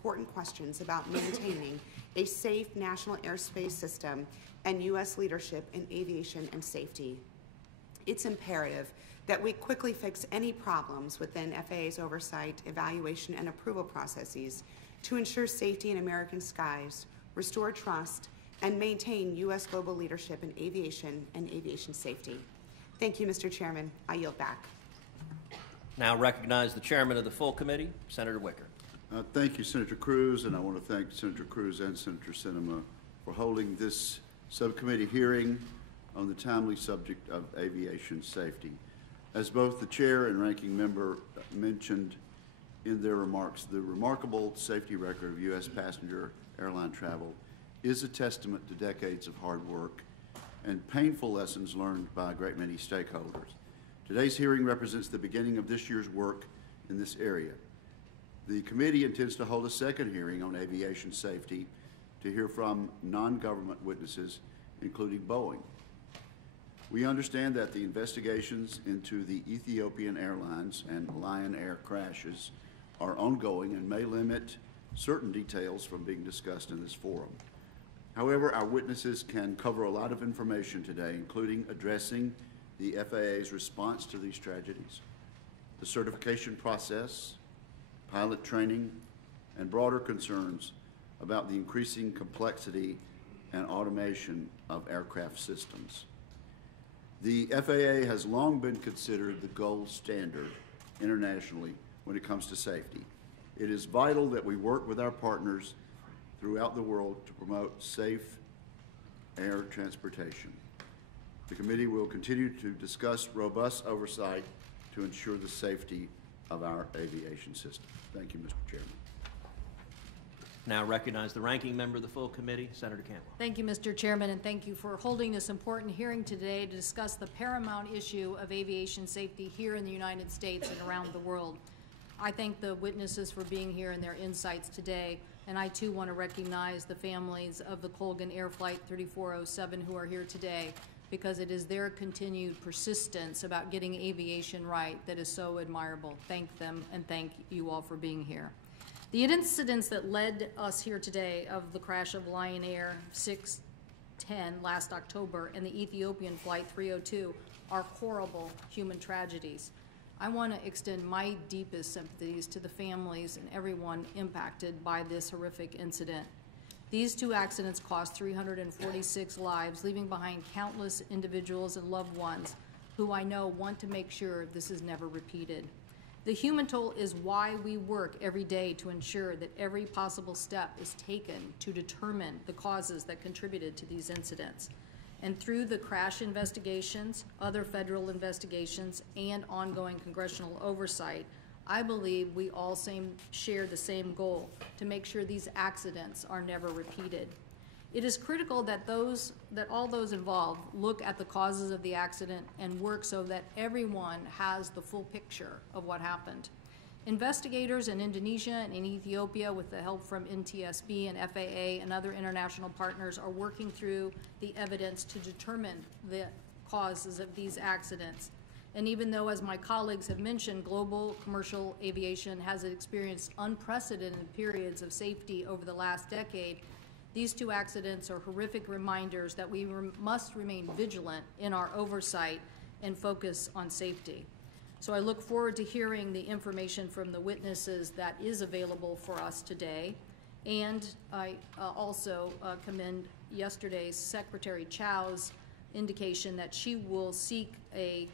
important questions about maintaining a safe national airspace system and U.S. leadership in aviation and safety. It's imperative that we quickly fix any problems within FAA's oversight, evaluation, and approval processes to ensure safety in American skies, restore trust, and maintain U.S. global leadership in aviation and aviation safety. Thank you, Mr. Chairman. I yield back. Now recognize the chairman of the full committee, Senator Wicker. Thank you, Senator Cruz, and I want to thank Senator Cruz and Senator Sinema for holding this subcommittee hearing on the timely subject of aviation safety. As both the chair and ranking member mentioned in their remarks, the remarkable safety record of U.S. passenger airline travel is a testament to decades of hard work and painful lessons learned by a great many stakeholders. Today's hearing represents the beginning of this year's work in this area. The committee intends to hold a second hearing on aviation safety to hear from non-government witnesses, including Boeing. We understand that the investigations into the Ethiopian Airlines and Lion Air crashes are ongoing and may limit certain details from being discussed in this forum. However, our witnesses can cover a lot of information today, including addressing the FAA's response to these tragedies, the certification process, pilot training, and broader concerns about the increasing complexity and automation of aircraft systems. The FAA has long been considered the gold standard internationally when it comes to safety. It is vital that we work with our partners throughout the world to promote safe air transportation. The committee will continue to discuss robust oversight to ensure the safety of our aviation system. Thank you, Mr. Chairman. Now recognize the ranking member of the full committee, Senator Campbell. Thank you, Mr. Chairman, and thank you for holding this important hearing today to discuss the paramount issue of aviation safety here in the United States and around the world. I thank the witnesses for being here and their insights today, and I too want to recognize the families of the Colgan Air Flight 3407 who are here today, because it is their continued persistence about getting aviation right that is so admirable. Thank them, and thank you all for being here. The incidents that led us here today of the crash of Lion Air 610 last October and the Ethiopian Flight 302 are horrible human tragedies. I want to extend my deepest sympathies to the families and everyone impacted by this horrific incident. These two accidents cost 346 lives, leaving behind countless individuals and loved ones who I know want to make sure this is never repeated. The human toll is why we work every day to ensure that every possible step is taken to determine the causes that contributed to these incidents. And through the crash investigations, other federal investigations, and ongoing congressional oversight, I believe we all share the same goal, to make sure these accidents are never repeated. It is critical that all those involved look at the causes of the accident and work so that everyone has the full picture of what happened. Investigators in Indonesia and in Ethiopia, with the help from NTSB and FAA and other international partners, are working through the evidence to determine the causes of these accidents. And even though, as my colleagues have mentioned, global commercial aviation has experienced unprecedented periods of safety over the last decade, these two accidents are horrific reminders that we must remain vigilant in our oversight and focus on safety. So I look forward to hearing the information from the witnesses that is available for us today. And I also commend yesterday's Secretary Chow's indication that she will seek a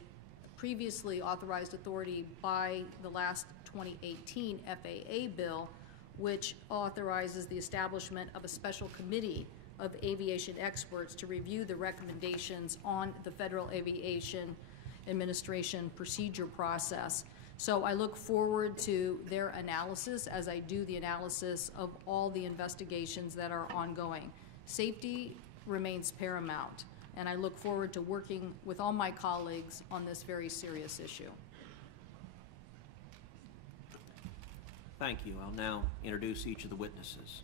previously authorized authority by the last 2018 FAA bill, which authorizes the establishment of a special committee of aviation experts to review the recommendations on the Federal Aviation Administration procedure process. So I look forward to their analysis as I do the analysis of all the investigations that are ongoing. Safety remains paramount, and I look forward to working with all my colleagues on this very serious issue. Thank you. I'll now introduce each of the witnesses.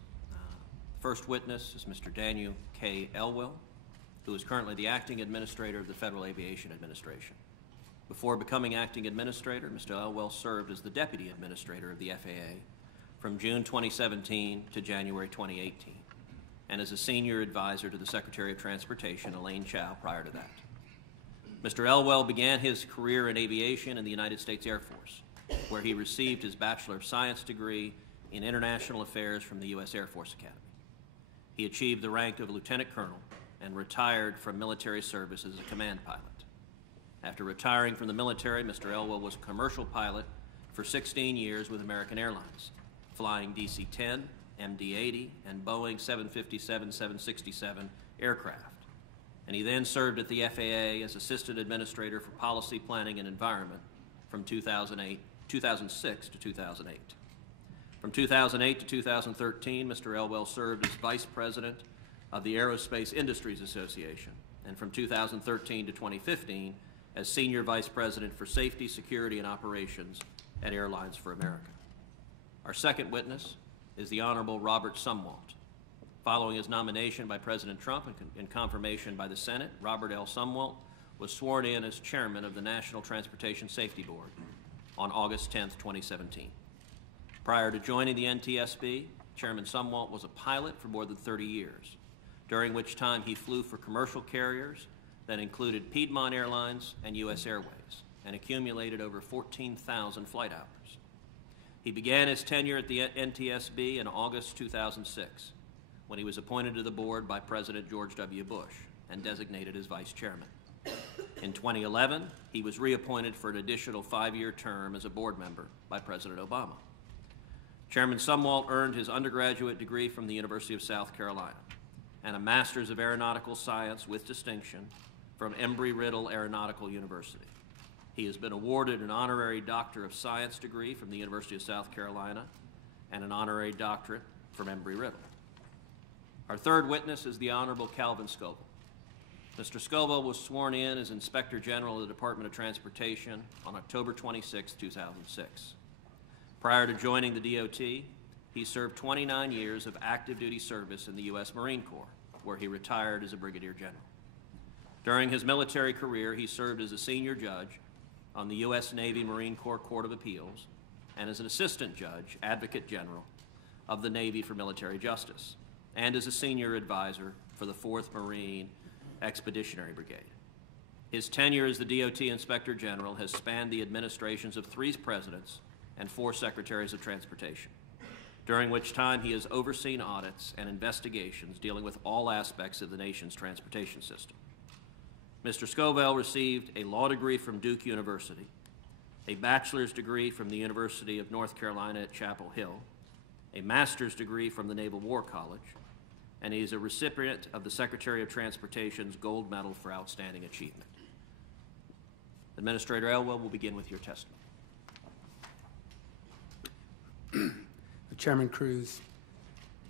First witness is Mr. Daniel K. Elwell, who is currently the Acting Administrator of the Federal Aviation Administration. Before becoming Acting Administrator, Mr. Elwell served as the Deputy Administrator of the FAA from June 2017 to January 2018, and as a senior advisor to the Secretary of Transportation, Elaine Chao, prior to that. Mr. Elwell began his career in aviation in the United States Air Force, where he received his Bachelor of Science degree in International Affairs from the U.S. Air Force Academy. He achieved the rank of Lieutenant Colonel and retired from military service as a command pilot. After retiring from the military, Mr. Elwell was a commercial pilot for 16 years with American Airlines, flying DC-10, MD-80, and Boeing 757-767 aircraft. And he then served at the FAA as Assistant Administrator for Policy Planning and Environment from 2006 to 2008. From 2008 to 2013, Mr. Elwell served as Vice President of the Aerospace Industries Association, and from 2013 to 2015 as Senior Vice President for Safety, Security, and Operations at Airlines for America. Our second witness is the Honorable Robert Sumwalt. Following his nomination by President Trump and confirmation by the Senate, Robert L. Sumwalt was sworn in as Chairman of the National Transportation Safety Board on August 10, 2017. Prior to joining the NTSB, Chairman Sumwalt was a pilot for more than 30 years, during which time he flew for commercial carriers that included Piedmont Airlines and U.S. Airways, and accumulated over 14,000 flight hours. He began his tenure at the NTSB in August 2006, when he was appointed to the board by President George W. Bush and designated as vice chairman. In 2011, he was reappointed for an additional 5-year term as a board member by President Obama. Chairman Sumwalt earned his undergraduate degree from the University of South Carolina and a Master's of Aeronautical Science with distinction from Embry-Riddle Aeronautical University. He has been awarded an honorary Doctor of Science degree from the University of South Carolina and an honorary doctorate from Embry-Riddle. Our third witness is the Honorable Calvin Scoville. Mr. Scoville was sworn in as Inspector General of the Department of Transportation on October 26, 2006. Prior to joining the DOT, he served 29 years of active duty service in the U.S. Marine Corps, where he retired as a Brigadier General. During his military career, he served as a senior judge on the U.S. Navy Marine Corps Court of Appeals and as an assistant judge, advocate general of the Navy for Military Justice, and as a senior advisor for the 4th Marine Expeditionary Brigade. His tenure as the DOT Inspector General has spanned the administrations of 3 presidents and 4 secretaries of transportation, during which time he has overseen audits and investigations dealing with all aspects of the nation's transportation system. Mr. Scoville received a law degree from Duke University, a bachelor's degree from the University of North Carolina at Chapel Hill, a master's degree from the Naval War College, and he is a recipient of the Secretary of Transportation's Gold Medal for Outstanding Achievement. Administrator Elwell will begin with your testimony. Chairman Cruz,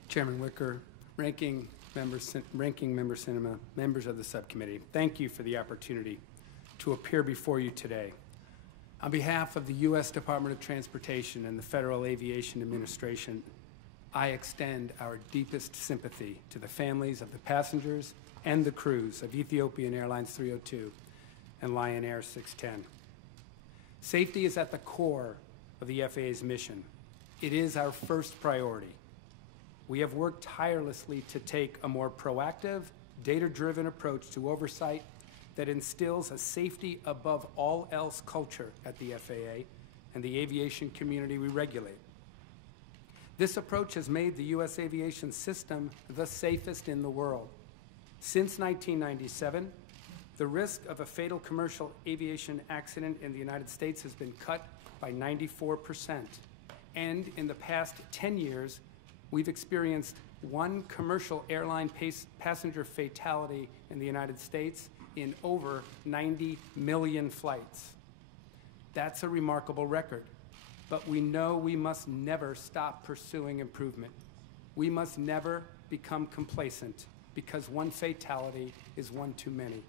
Chairman Wicker, Ranking Member Sinema, members of the subcommittee, thank you for the opportunity to appear before you today. On behalf of the U.S. Department of Transportation and the Federal Aviation Administration, I extend our deepest sympathy to the families of the passengers and the crews of Ethiopian Airlines 302 and Lion Air 610. Safety is at the core of the FAA's mission. It is our first priority. We have worked tirelessly to take a more proactive, data-driven approach to oversight that instills a safety above all else culture at the FAA and the aviation community we regulate. This approach has made the U.S. aviation system the safest in the world. Since 1997, the risk of a fatal commercial aviation accident in the United States has been cut by 94%. And in the past 10 years, we've experienced 1 commercial airline passenger fatality in the United States in over 90 million flights. That's a remarkable record, but we know we must never stop pursuing improvement. We must never become complacent, because 1 fatality is 1 too many.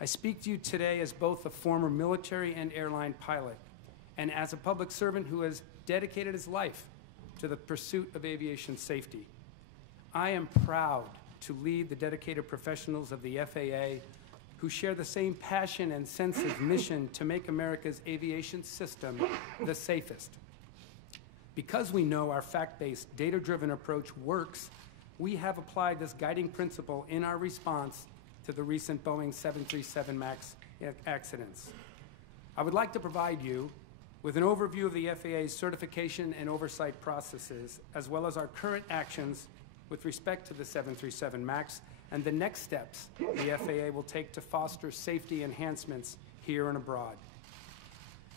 I speak to you today as both a former military and airline pilot, and as a public servant who has dedicated his life to the pursuit of aviation safety. I am proud to lead the dedicated professionals of the FAA who share the same passion and sense of mission to make America's aviation system the safest. Because we know our fact-based, data-driven approach works, we have applied this guiding principle in our response to the recent Boeing 737 MAX accidents. I would like to provide you with an overview of the FAA's certification and oversight processes, as well as our current actions with respect to the 737 MAX and the next steps the FAA will take to foster safety enhancements here and abroad.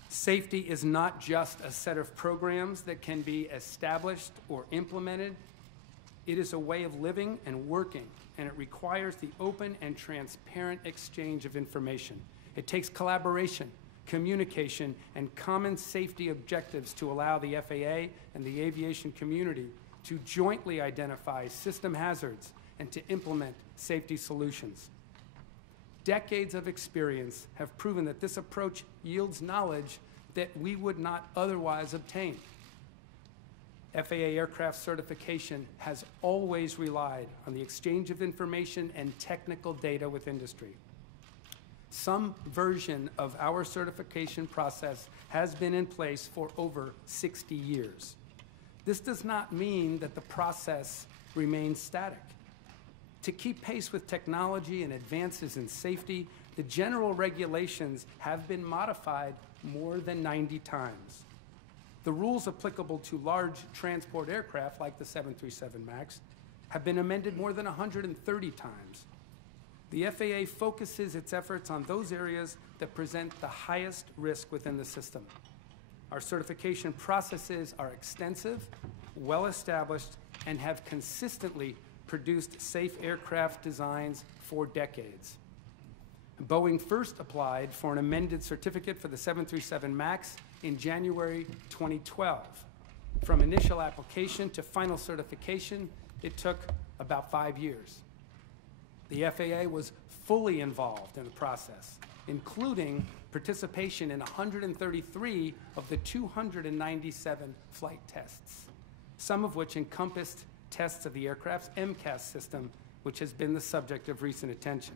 Safety is not just a set of programs that can be established or implemented. It is a way of living and working, and it requires the open and transparent exchange of information. It takes collaboration, communication, and common safety objectives to allow the FAA and the aviation community to jointly identify system hazards and to implement safety solutions. Decades of experience have proven that this approach yields knowledge that we would not otherwise obtain. FAA aircraft certification has always relied on the exchange of information and technical data with industry. Some version of our certification process has been in place for over 60 years. This does not mean that the process remains static. To keep pace with technology and advances in safety, the general regulations have been modified more than 90 times. The rules applicable to large transport aircraft like the 737 MAX have been amended more than 130 times. The FAA focuses its efforts on those areas that present the highest risk within the system. Our certification processes are extensive, well-established, and have consistently produced safe aircraft designs for decades. Boeing first applied for an amended certificate for the 737 MAX in January 2012. From initial application to final certification, it took about 5 years. The FAA was fully involved in the process, including participation in 133 of the 297 flight tests, some of which encompassed tests of the aircraft's MCAS system, which has been the subject of recent attention.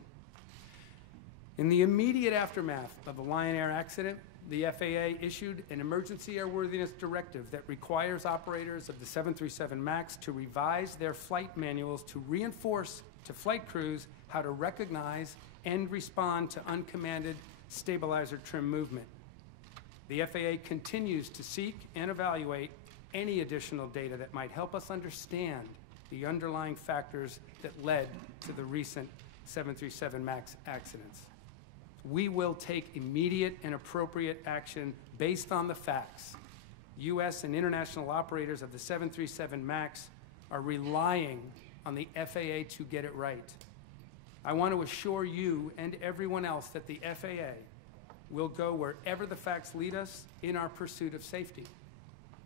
In the immediate aftermath of the Lion Air accident, the FAA issued an emergency airworthiness directive that requires operators of the 737 MAX to revise their flight manuals to reinforce to flight crews how to recognize and respond to uncommanded stabilizer trim movement. The FAA continues to seek and evaluate any additional data that might help us understand the underlying factors that led to the recent 737 MAX accidents. We will take immediate and appropriate action based on the facts. U.S. and international operators of the 737 MAX are relying on the FAA to get it right. I want to assure you and everyone else that the FAA will go wherever the facts lead us in our pursuit of safety.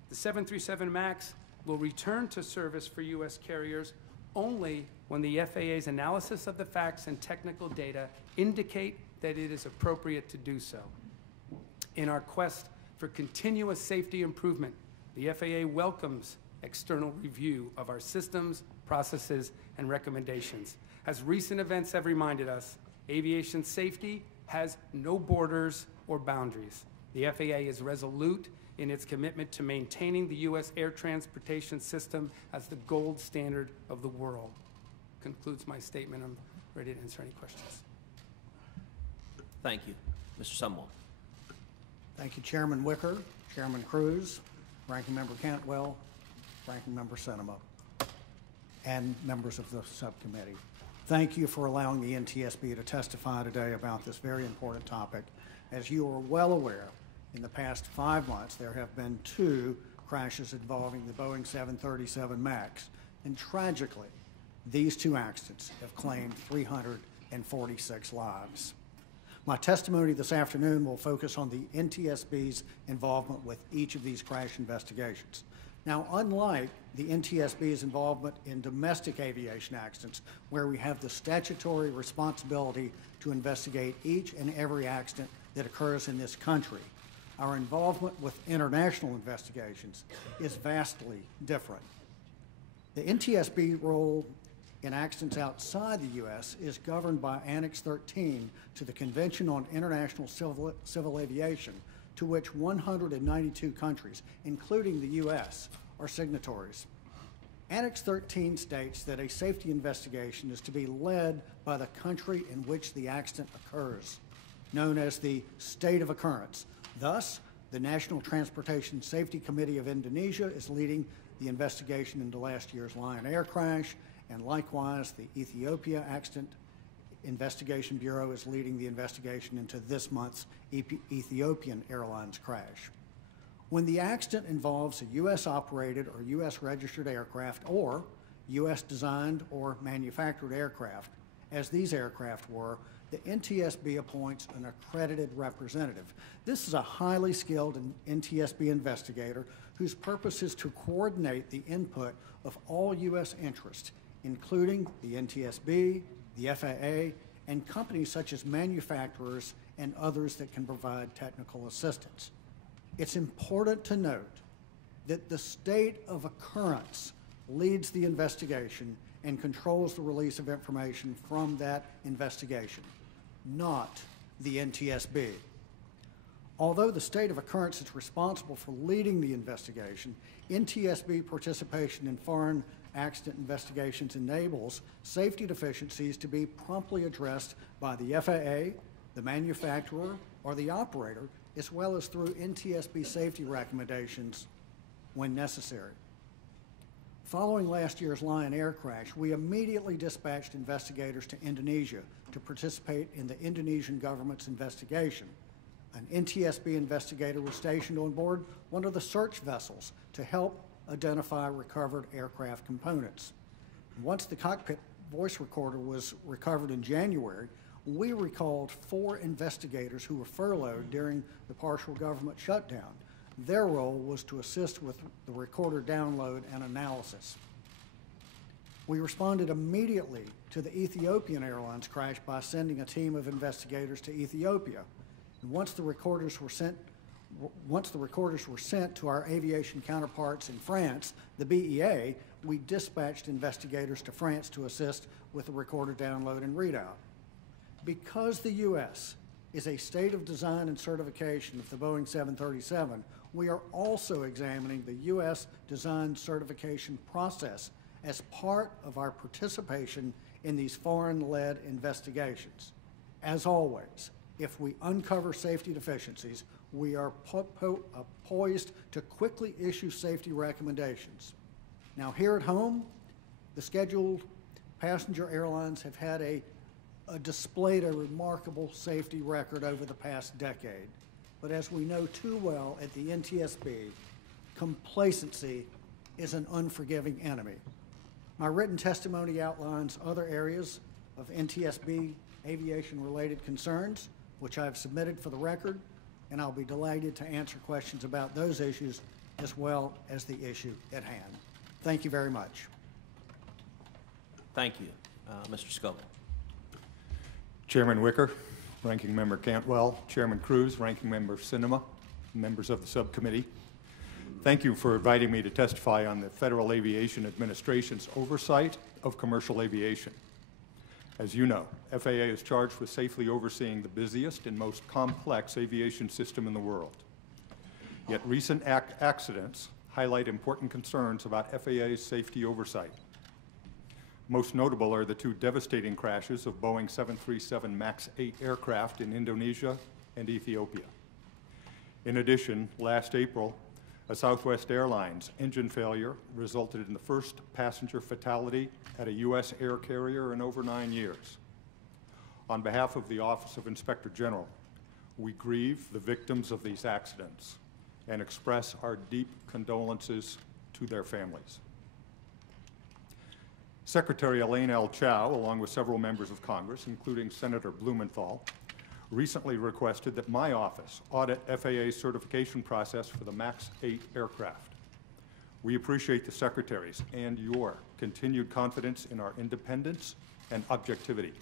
The 737 MAX will return to service for U.S. carriers only when the FAA's analysis of the facts and technical data indicate that it is appropriate to do so. In our quest for continuous safety improvement, the FAA welcomes external review of our systems, processes, and recommendations. As recent events have reminded us, aviation safety has no borders or boundaries. The FAA is resolute in its commitment to maintaining the U.S. air transportation system as the gold standard of the world. Concludes my statement. I'm ready to answer any questions. Thank you. Mr. Sumwalt. Thank you, Chairman Wicker, Chairman Cruz, Ranking Member Cantwell, Ranking Member Sinema, and members of the subcommittee. Thank you for allowing the NTSB to testify today about this very important topic. As you are well aware, in the past 5 months, there have been 2 crashes involving the Boeing 737 MAX, and tragically, these 2 accidents have claimed 346 lives. My testimony this afternoon will focus on the NTSB's involvement with each of these crash investigations. Now, unlike the NTSB's involvement in domestic aviation accidents, where we have the statutory responsibility to investigate each and every accident that occurs in this country, our involvement with international investigations is vastly different. The NTSB role in accidents outside the U.S. is governed by Annex 13 to the Convention on International Civil Aviation to which 192 countries, including the U.S., are signatories. Annex 13 states that a safety investigation is to be led by the country in which the accident occurs, known as the state of occurrence. Thus, the National Transportation Safety Committee of Indonesia is leading the investigation into last year's Lion Air crash, and likewise, the Ethiopia Accident Investigation Bureau is leading the investigation into this month's Ethiopian Airlines crash. When the accident involves a U.S.-operated or U.S.-registered aircraft or U.S.-designed or manufactured aircraft, as these aircraft were, the NTSB appoints an accredited representative. This is a highly skilled NTSB investigator whose purpose is to coordinate the input of all U.S. interests, including the NTSB, the FAA, and companies such as manufacturers and others that can provide technical assistance. It's important to note that the state of occurrence leads the investigation and controls the release of information from that investigation, not the NTSB. Although the state of occurrence is responsible for leading the investigation, NTSB participation in foreign accident investigations enables safety deficiencies to be promptly addressed by the FAA, the manufacturer, or the operator, as well as through NTSB safety recommendations when necessary. Following last year's Lion Air crash, we immediately dispatched investigators to Indonesia to participate in the Indonesian government's investigation. An NTSB investigator was stationed on board one of the search vessels to help identify recovered aircraft components. Once the cockpit voice recorder was recovered in January, we recalled 4 investigators who were furloughed during the partial government shutdown. Their role was to assist with the recorder download and analysis. We responded immediately to the Ethiopian Airlines crash by sending a team of investigators to Ethiopia. And once the recorders were sent to our aviation counterparts in France, the BEA, we dispatched investigators to France to assist with the recorder download and readout. Because the U.S. is a state of design and certification of the Boeing 737, we are also examining the U.S. design certification process as part of our participation in these foreign-led investigations. As always, if we uncover safety deficiencies, we are poised to quickly issue safety recommendations. Now, here at home, the scheduled passenger airlines have had displayed a remarkable safety record over the past decade. But as we know too well at the NTSB, complacency is an unforgiving enemy. My written testimony outlines other areas of NTSB aviation-related concerns, which I've submitted for the record, and I'll be delighted to answer questions about those issues as well as the issue at hand. Thank you very much. Thank you. Mr. Scobell. Chairman Wicker, Ranking Member Cantwell, Chairman Cruz, Ranking Member Sinema, members of the subcommittee. Thank you for inviting me to testify on the Federal Aviation Administration's oversight of commercial aviation. As you know, FAA is charged with safely overseeing the busiest and most complex aviation system in the world. Yet recent accidents highlight important concerns about FAA's safety oversight. Most notable are the 2 devastating crashes of Boeing 737 MAX 8 aircraft in Indonesia and Ethiopia. In addition, last April, a Southwest Airlines engine failure resulted in the first passenger fatality at a U.S. air carrier in over 9 years. On behalf of the Office of Inspector General, we grieve the victims of these accidents and express our deep condolences to their families. Secretary Elaine L. Chao, along with several members of Congress, including Senator Blumenthal, recently requested that my office audit FAA's certification process for the MAX 8 aircraft. We appreciate the Secretary's and your continued confidence in our independence and objectivity.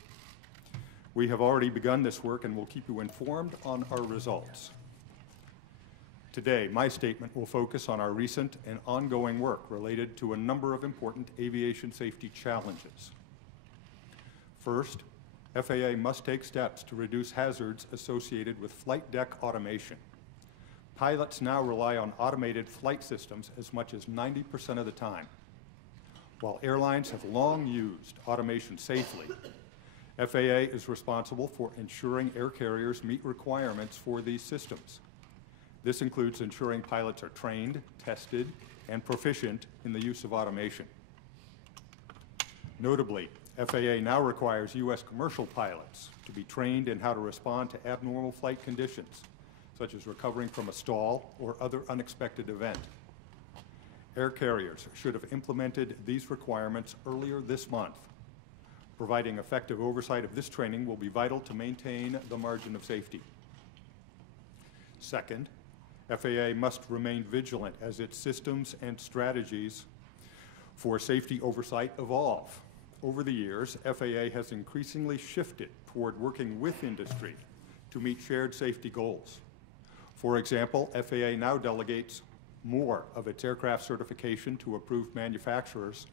We have already begun this work and will keep you informed on our results. Today, my statement will focus on our recent and ongoing work related to a number of important aviation safety challenges. First, FAA must take steps to reduce hazards associated with flight deck automation. pilots now rely on automated flight systems as much as 90% of the time. While airlines have long used automation safely, FAA is responsible for ensuring air carriers meet requirements for these systems. This includes ensuring pilots are trained, tested, and proficient in the use of automation. Notably, FAA now requires U.S. commercial pilots to be trained in how to respond to abnormal flight conditions, such as recovering from a stall or other unexpected event. Air carriers should have implemented these requirements earlier this month. Providing effective oversight of this training will be vital to maintain the margin of safety. Second, FAA must remain vigilant as its systems and strategies for safety oversight evolve. Over the years, FAA has increasingly shifted toward working with industry to meet shared safety goals. For example, FAA now delegates more of its aircraft certification to approved manufacturers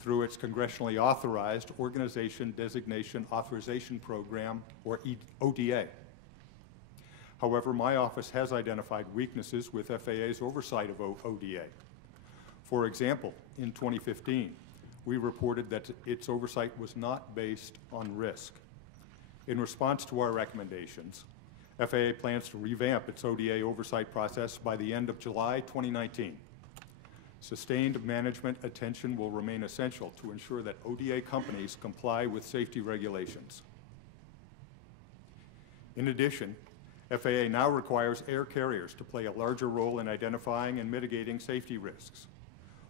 through its congressionally authorized Organization Designation Authorization Program, or ODA. However, my office has identified weaknesses with FAA's oversight of ODA. For example, in 2015, we reported that its oversight was not based on risk. In response to our recommendations, FAA plans to revamp its ODA oversight process by the end of July 2019. Sustained management attention will remain essential to ensure that ODA companies comply with safety regulations. In addition, FAA now requires air carriers to play a larger role in identifying and mitigating safety risks.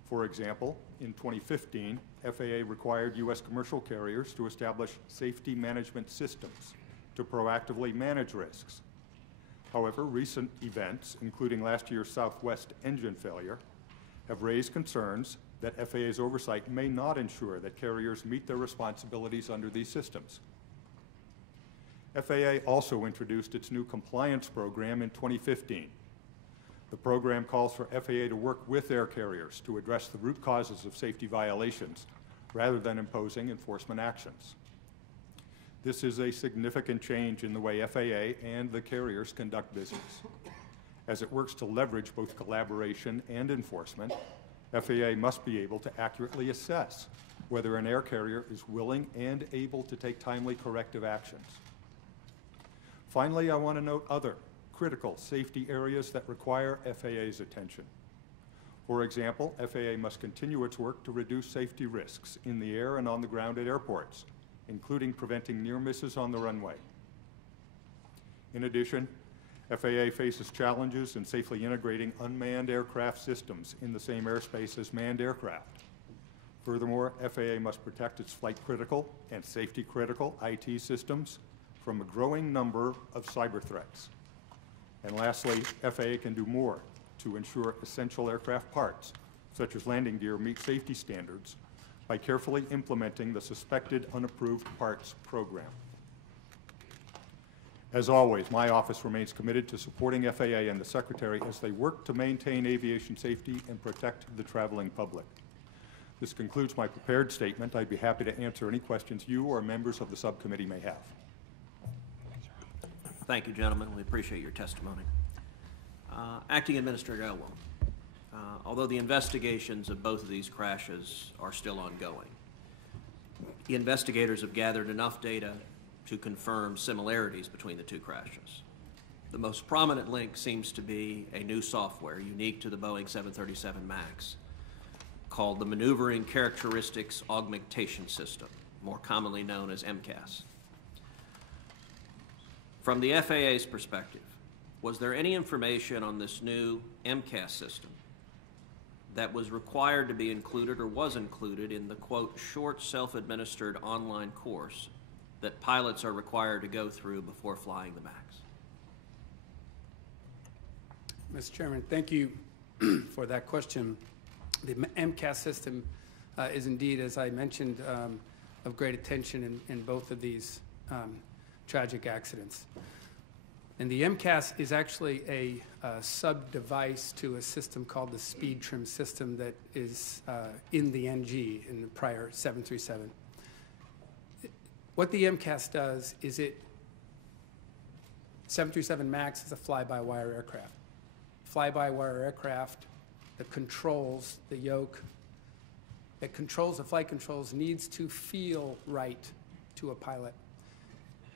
For example, in 2015, FAA required U.S. commercial carriers to establish safety management systems to proactively manage risks. However, recent events, including last year's Southwest engine failure, have raised concerns that FAA's oversight may not ensure that carriers meet their responsibilities under these systems. FAA also introduced its new compliance program in 2015. The program calls for FAA to work with air carriers to address the root causes of safety violations rather than imposing enforcement actions. This is a significant change in the way FAA and the carriers conduct business. As it works to leverage both collaboration and enforcement, FAA must be able to accurately assess whether an air carrier is willing and able to take timely corrective actions. Finally, I want to note other critical safety areas that require FAA's attention. For example, FAA must continue its work to reduce safety risks in the air and on the ground at airports, including preventing near misses on the runway. In addition, FAA faces challenges in safely integrating unmanned aircraft systems in the same airspace as manned aircraft. Furthermore, FAA must protect its flight-critical and safety-critical IT systems from a growing number of cyber threats. And lastly, FAA can do more to ensure essential aircraft parts, such as landing gear, meet safety standards by carefully implementing the Suspected Unapproved Parts Program. As always, my office remains committed to supporting FAA and the Secretary as they work to maintain aviation safety and protect the traveling public. This concludes my prepared statement. I'd be happy to answer any questions you or members of the subcommittee may have. Thank you, gentlemen. We appreciate your testimony. Acting Administrator Elwell, although the investigations of both of these crashes are still ongoing, the investigators have gathered enough data to confirm similarities between the two crashes. The most prominent link seems to be a new software unique to the Boeing 737 MAX called the Maneuvering Characteristics Augmentation System, more commonly known as MCAS. From the FAA's perspective, was there any information on this new MCAS system that was required to be included or was included in the, quote, short self-administered online course that pilots are required to go through before flying the MAX? Mr. Chairman, thank you for that question. The MCAS system is indeed, as I mentioned, of great attention in both of these tragic accidents. And the MCAS is actually a sub-device to a system called the speed trim system that is in the NG, in the prior 737. What the MCAS does is 737 MAX is a fly-by-wire aircraft. fly-by-wire aircraft, the controls, the yoke, that controls the flight controls needs to feel right to a pilot.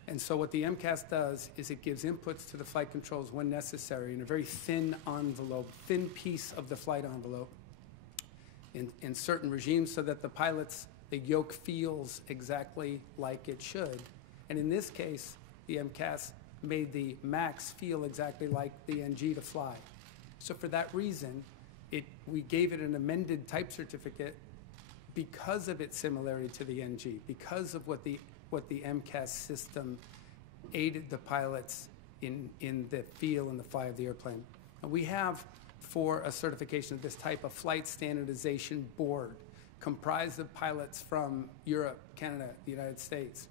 And so what the MCAS does is it gives inputs to the flight controls when necessary in a very thin envelope, thin piece of the flight envelope in certain regimes so that the yoke feels exactly like it should. And in this case, the MCAS made the MAX feel exactly like the NG to fly. So for that reason, we gave it an amended type certificate because of its similarity to the NG, because of what the MCAS system aided the pilots in the feel and the fly of the airplane. And we have, for a certification of this type, a flight standardization board comprised of pilots from Europe, Canada, the United States,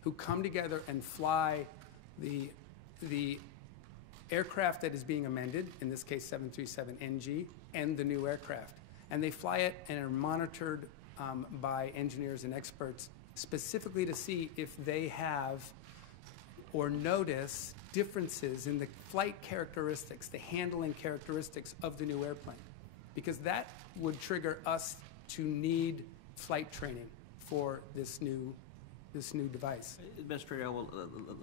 who come together and fly the aircraft that is being amended, in this case 737NG, and the new aircraft. And they fly it and are monitored by engineers and experts specifically to see if they have or notice differences in the flight characteristics, the handling characteristics of the new airplane. Because that would trigger us to need flight training for this new device. Administrator Elwell,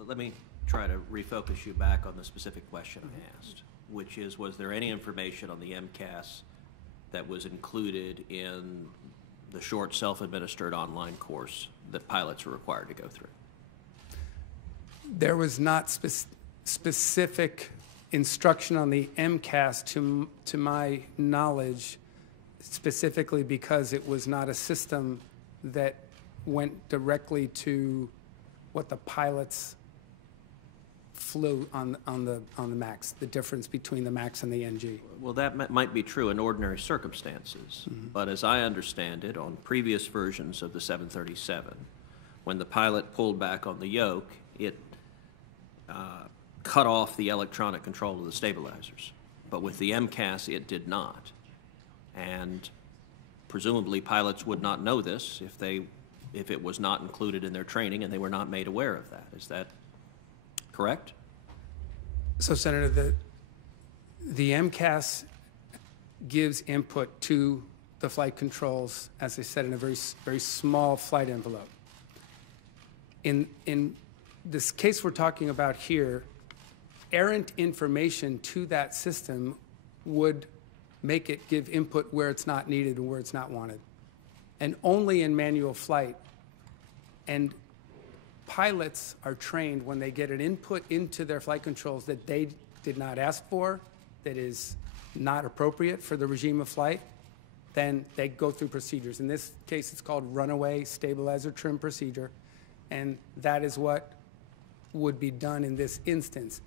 let me try to refocus you back on the specific question I asked, which is, was there any information on the MCAS that was included in the short self-administered online course that pilots were required to go through? There was not specific instruction on the MCAS to my knowledge, specifically because it was not a system that went directly to what the pilots flew on the MAX, the difference between the MAX and the NG. Well, that might be true in ordinary circumstances, but as I understand it, on previous versions of the 737, when the pilot pulled back on the yoke, it cut off the electronic control of the stabilizers. But with the MCAS, it did not. And presumably pilots would not know this if it was not included in their training and they were not made aware of that. Is that correct? So, Senator, the MCAS gives input to the flight controls, as I said, in a very small flight envelope. In this case we're talking about here, errant information to that system would make it give input where it's not needed and where it's not wanted. And only in manual flight. And pilots are trained when they get an input into their flight controls that they did not ask for, that is not appropriate for the regime of flight, then they go through procedures. In this case, it's called runaway stabilizer trim procedure, and that is what would be done in this instance.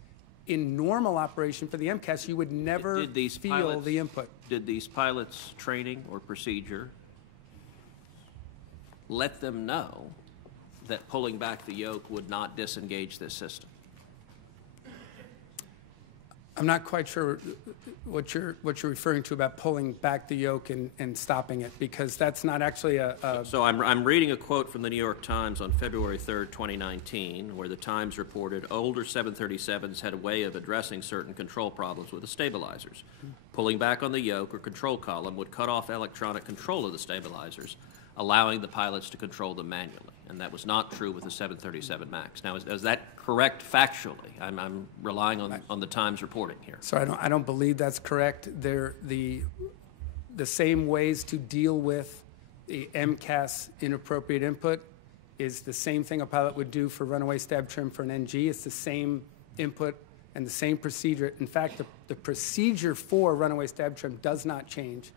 In normal operation for the MCAS, you would never feel the input. Did these pilots' training or procedure let them know that pulling back the yoke would not disengage this system? I'm not quite sure what you're referring to about pulling back the yoke and stopping it, because that's not actually So I'm reading a quote from the New York Times on February 3rd, 2019, where the Times reported older 737s had a way of addressing certain control problems with the stabilizers. Pulling back on the yoke or control column would cut off electronic control of the stabilizers, allowing the pilots to control them manually. And that was not true with the 737 MAX. Now, is that correct factually? I'm relying on the Times reporting here. So I don't believe that's correct. The same ways to deal with the MCAS inappropriate input is the same thing a pilot would do for runaway stab trim for an NG. It's the same input and the same procedure. In fact, the procedure for runaway stab trim does not change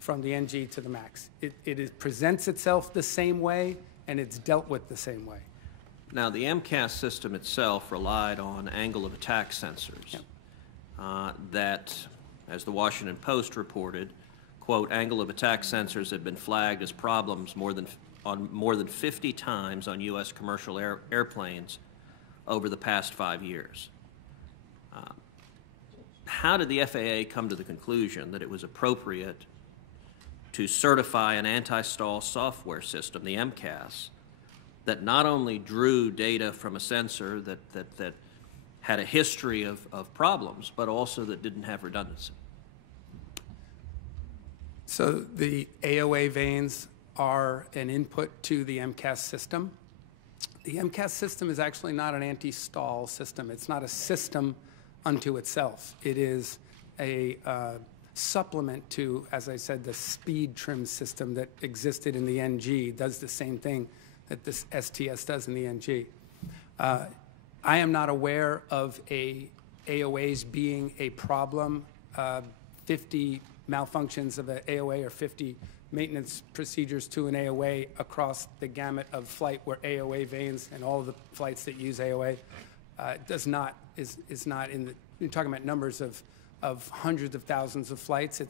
from the NG to the MAX. It presents itself the same way, and it's dealt with the same way. Now, the MCAS system itself relied on angle of attack sensors. Yep. That, as the Washington Post reported, quote, angle of attack sensors have been flagged as problems more than 50 times on U.S. commercial airplanes over the past 5 years. How did the FAA come to the conclusion that it was appropriate to certify an anti-stall software system, the MCAS, that not only drew data from a sensor that had a history of problems, but also that didn't have redundancy? So the AOA vanes are an input to the MCAS system. The MCAS system is actually not an anti-stall system. It's not a system unto itself. It is a supplement to, as I said, the speed trim system that existed in the NG, does the same thing that this STS does in the NG. I am not aware of AOAs being a problem. 50 malfunctions of an AOA or 50 maintenance procedures to an AOA across the gamut of flight where AOA vanes and all of the flights that use AOA is not in the, you're talking about numbers of hundreds of thousands of flights.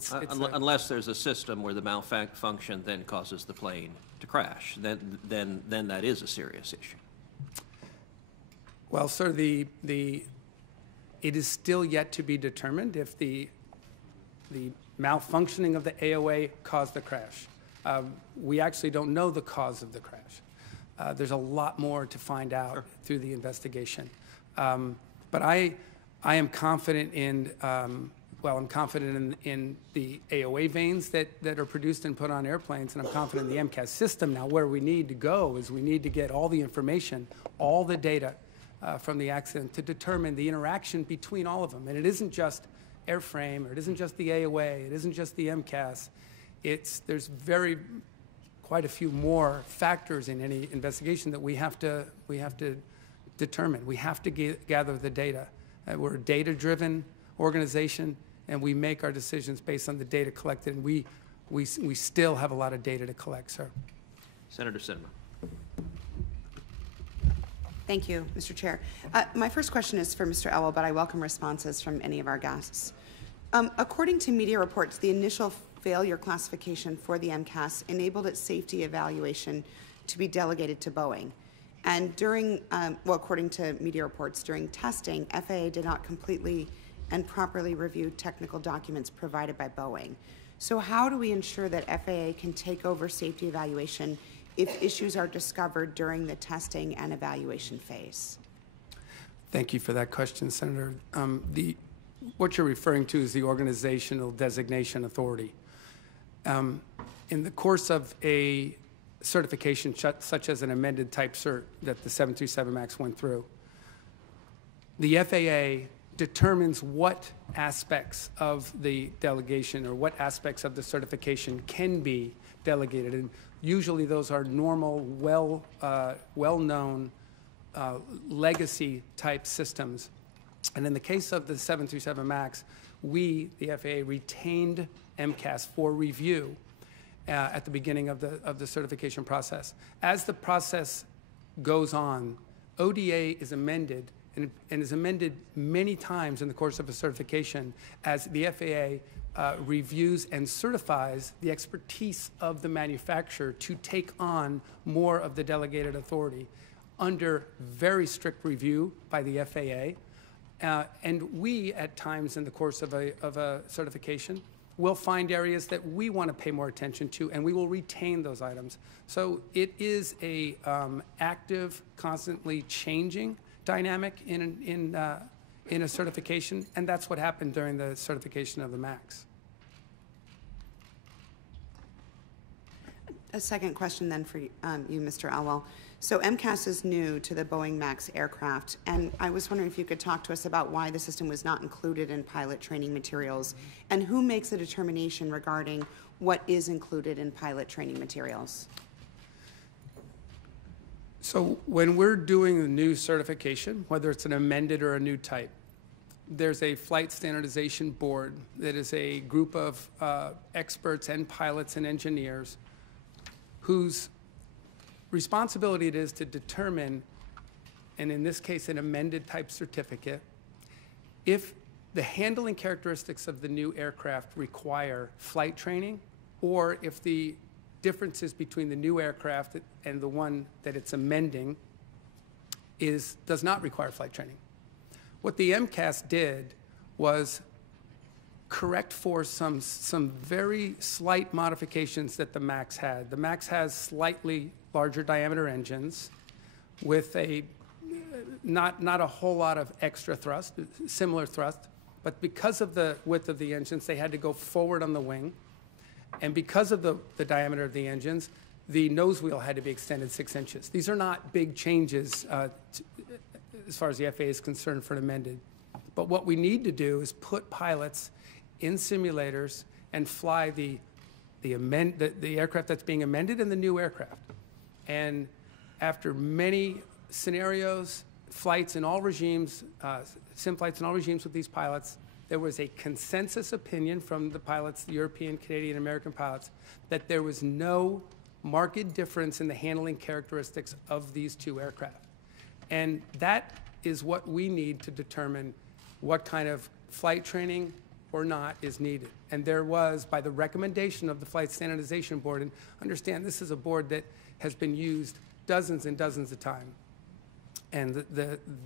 Unless there's a system where the malfunction then causes the plane to crash, then that is a serious issue. Well, sir, it is still yet to be determined if the malfunctioning of the AOA caused the crash. We actually don't know the cause of the crash. There's a lot more to find out through the investigation. But I am confident in, I'm confident in the AOA vanes that are produced and put on airplanes, and I'm confident in the MCAS system. Now, where we need to go is we need to get all the information, all the data from the accident to determine the interaction between all of them. And it isn't just airframe, or it isn't just the AOA, it isn't just the MCAS. There's quite a few more factors in any investigation that we have to determine. We have to gather the data. We're a data-driven organization, and we make our decisions based on the data collected, and we still have a lot of data to collect, sir. Senator Sinema. Thank you, Mr. Chair. My first question is for Mr. Elwell, but I welcome responses from any of our guests. According to media reports, the initial failure classification for the MCAS enabled its safety evaluation to be delegated to Boeing. And according to media reports, during testing, FAA did not completely and properly review technical documents provided by Boeing. So how do we ensure that FAA can take over safety evaluation if issues are discovered during the testing and evaluation phase? Thank you for that question, Senator. What you're referring to is the Organizational Designation Authority. In the course of a certification such as an amended type cert that the 737 MAX went through, the FAA determines what aspects of the delegation or what aspects of the certification can be delegated. And usually those are normal, well-known legacy type systems. And in the case of the 737 MAX, we, the FAA, retained MCAS for review at the beginning of the certification process. As the process goes on, ODA is amended and is amended many times in the course of a certification as the FAA reviews and certifies the expertise of the manufacturer to take on more of the delegated authority under very strict review by the FAA. And we, at times in the course of a certification, will find areas that we want to pay more attention to, and we will retain those items. So it is a active, constantly changing dynamic in a certification, and that's what happened during the certification of the MAX. A second question then for you, Mr. Elwell. So MCAS is new to the Boeing MAX aircraft, and I was wondering if you could talk to us about why the system was not included in pilot training materials, and who makes a determination regarding what is included in pilot training materials? So when we're doing a new certification, whether it's an amended or a new type, there's a flight standardization board that is a group of experts and pilots and engineers whose responsibility it is to determine, and in this case an amended type certificate, if the handling characteristics of the new aircraft require flight training, or if the differences between the new aircraft and the one that it's amending does not require flight training. What the MCAS did was correct for some very slight modifications that the MAX had. The MAX has slightly larger diameter engines with a not a whole lot of extra thrust, similar thrust, but because of the width of the engines, they had to go forward on the wing. And because of the diameter of the engines, the nose wheel had to be extended 6 inches. These are not big changes as far as the FAA is concerned for an amended. But what we need to do is put pilots in simulators and fly the aircraft that's being amended and the new aircraft. And after many scenarios, flights in all regimes, sim flights in all regimes with these pilots, there was a consensus opinion from the pilots, the European, Canadian, American pilots, that there was no marked difference in the handling characteristics of these two aircraft. And that is what we need to determine what kind of flight training or not is needed. And there was, by the recommendation of the Flight Standardization Board, and understand this is a board that has been used dozens and dozens of times, and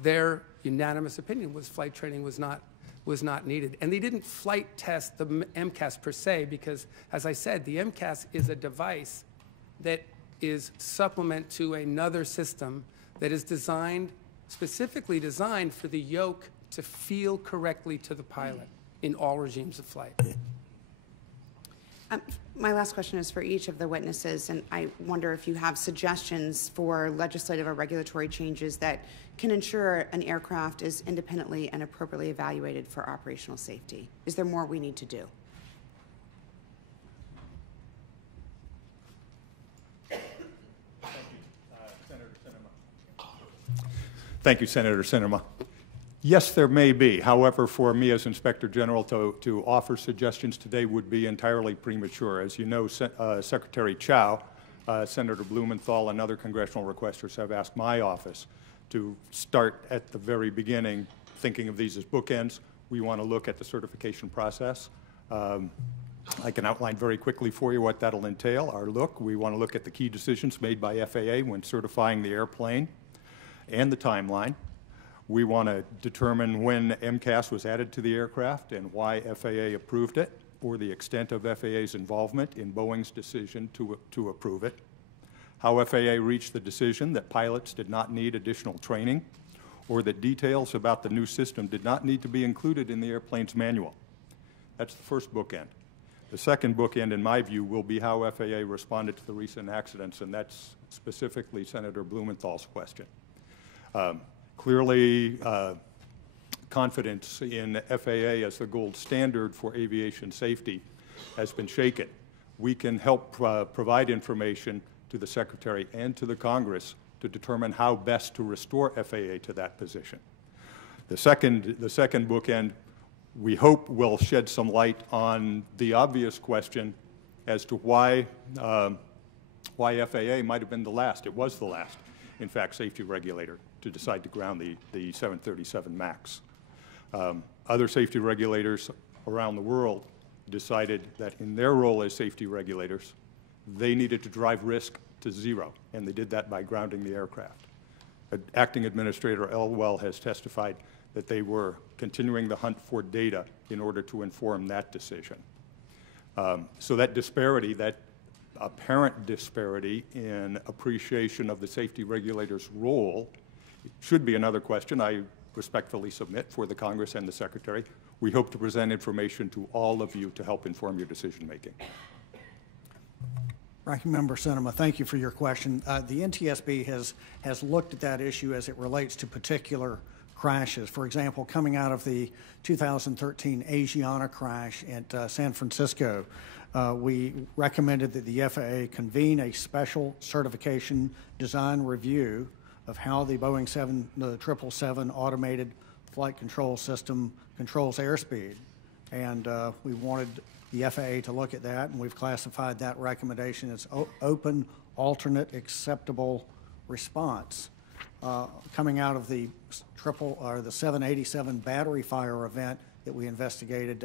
their unanimous opinion was flight training was not needed. And they didn't flight test the MCAS per se, because, as I said, the MCAS is a device that is supplement to another system that is designed, specifically designed for the yoke to feel correctly to the pilot in all regimes of flight. My last question is for each of the witnesses, and I wonder if you have suggestions for legislative or regulatory changes that can ensure an aircraft is independently and appropriately evaluated for operational safety. Is there more we need to do? Thank you, Senator Sinema. Yes, there may be. However, for me as Inspector General to offer suggestions today would be entirely premature. As you know, Secretary Chow, Senator Blumenthal, and other congressional requesters have asked my office to start at the very beginning, thinking of these as bookends. We want to look at the certification process. I can outline very quickly for you what that'll entail. We want to look at the key decisions made by FAA when certifying the airplane and the timeline. We want to determine when MCAS was added to the aircraft and why FAA approved it, or the extent of FAA's involvement in Boeing's decision to approve it. How FAA reached the decision that pilots did not need additional training, or that details about the new system did not need to be included in the airplane's manual. That's the first bookend. The second bookend, in my view, will be how FAA responded to the recent accidents, and that's specifically Senator Blumenthal's question. Clearly, confidence in FAA as the gold standard for aviation safety has been shaken. We can help provide information to the Secretary and to the Congress to determine how best to restore FAA to that position. The second bookend, we hope, will shed some light on the obvious question as to why FAA might have been the last. It was the last, in fact, safety regulator to decide to ground the 737 MAX. Other safety regulators around the world decided that in their role as safety regulators, they needed to drive risk to zero, and they did that by grounding the aircraft. Acting Administrator Elwell has testified that they were continuing the hunt for data in order to inform that decision. So that disparity, that apparent disparity in appreciation of the safety regulator's role should be another question I respectfully submit for the Congress and the Secretary. We hope to present information to all of you to help inform your decision making. Ranking Member Sinema, thank you for your question. The NTSB has looked at that issue as it relates to particular crashes. For example, coming out of the 2013 Asiana crash at San Francisco, we recommended that the FAA convene a special certification design review of how the Boeing 777 automated flight control system controls airspeed. And we wanted the FAA to look at that, and we've classified that recommendation as open, alternate, acceptable response. Coming out of the 787 battery fire event that we investigated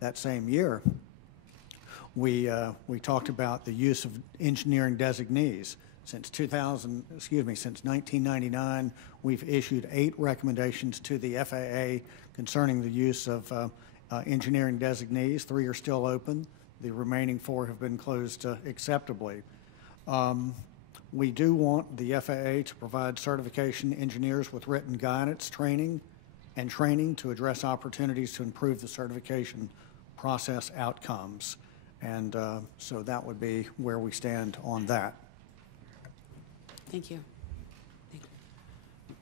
that same year, we talked about the use of engineering designees. Since 1999, we've issued 8 recommendations to the FAA concerning the use of engineering designees. 3 are still open. The remaining 4 have been closed acceptably. we do want the FAA to provide certification engineers with written guidance, training to address opportunities to improve the certification process outcomes. And so that would be where we stand on that. Thank you.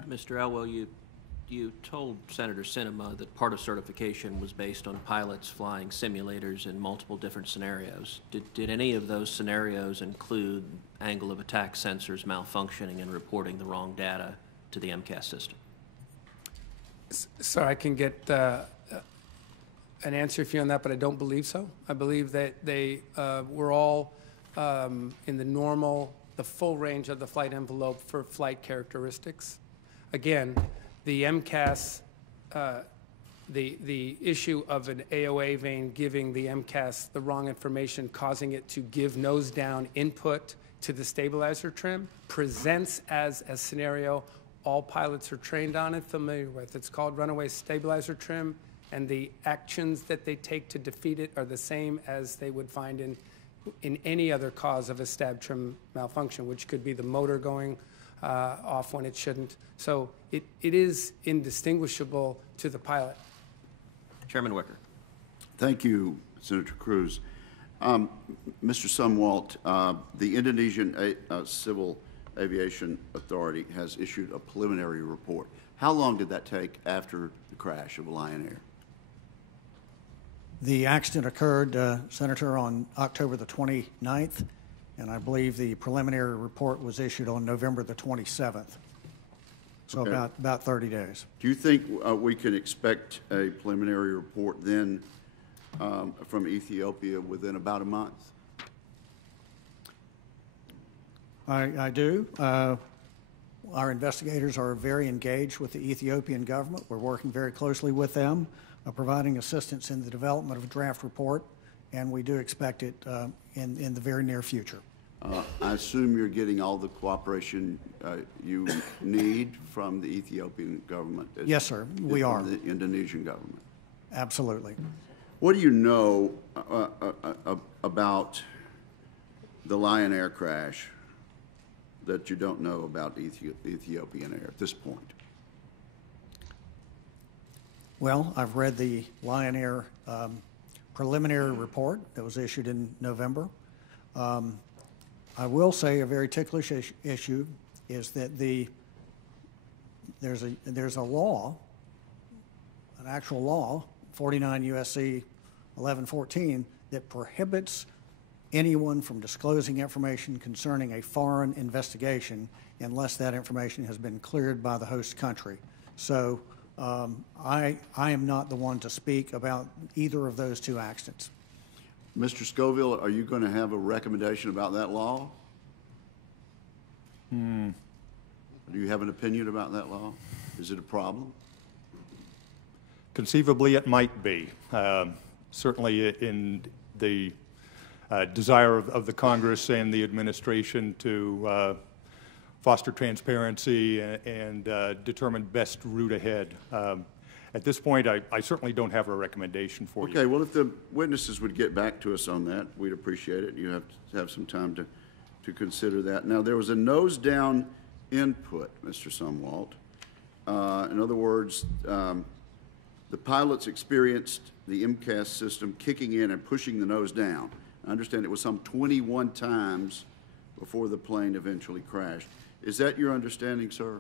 Mr. Elwell, you told Senator Sinema that part of certification was based on pilots flying simulators in multiple different scenarios. Did any of those scenarios include angle of attack sensors malfunctioning and reporting the wrong data to the MCAS system? So I can get an answer for you on that, but I don't believe so. I believe that they were all in the full range of the flight envelope for flight characteristics. Again, the MCAS, the issue of an AOA vane giving the MCAS the wrong information, causing it to give nose down input to the stabilizer trim, presents as a scenario all pilots are trained on and familiar with. It's called runaway stabilizer trim, and the actions that they take to defeat it are the same as they would find in any other cause of a stab trim malfunction, which could be the motor going off when it shouldn't. So it is indistinguishable to the pilot. Chairman Wicker. Thank you, Senator Cruz. Mr. Sumwalt, the Indonesian Civil Aviation Authority has issued a preliminary report. How long did that take after the crash of Lion Air? The accident occurred, Senator, on October the 29th, and I believe the preliminary report was issued on November the 27th. So Okay. about 30 days. Do you think we can expect a preliminary report then from Ethiopia within about a month? I do. Our investigators are very engaged with the Ethiopian government. We're working very closely with them, providing assistance in the development of a draft report, and we do expect it in the very near future. I assume you're getting all the cooperation you need from the Ethiopian government? Yes, sir, we are. From the Indonesian government? Absolutely. What do you know about the Lion Air crash that you don't know about Ethiopian Air at this point? Well, I've read the Lion Air preliminary report that was issued in November. I will say a very ticklish issue is that there's a law, an actual law, 49 U.S.C. 1114, that prohibits anyone from disclosing information concerning a foreign investigation unless that information has been cleared by the host country. So I am not the one to speak about either of those two accidents. Mr. Scoville, are you going to have a recommendation about that law? Do you have an opinion about that law? Is it a problem? Conceivably, it might be. Certainly in the desire of the Congress and the administration to foster transparency and determine best route ahead. At this point, I certainly don't have a recommendation for you. Okay, well, if the witnesses would get back to us on that, we'd appreciate it. You have to have some time to consider that. Now, there was a nose-down input, Mr. Sumwalt. In other words, the pilots experienced the MCAS system kicking in and pushing the nose down. I understand it was some 21 times before the plane eventually crashed. Is that your understanding, sir?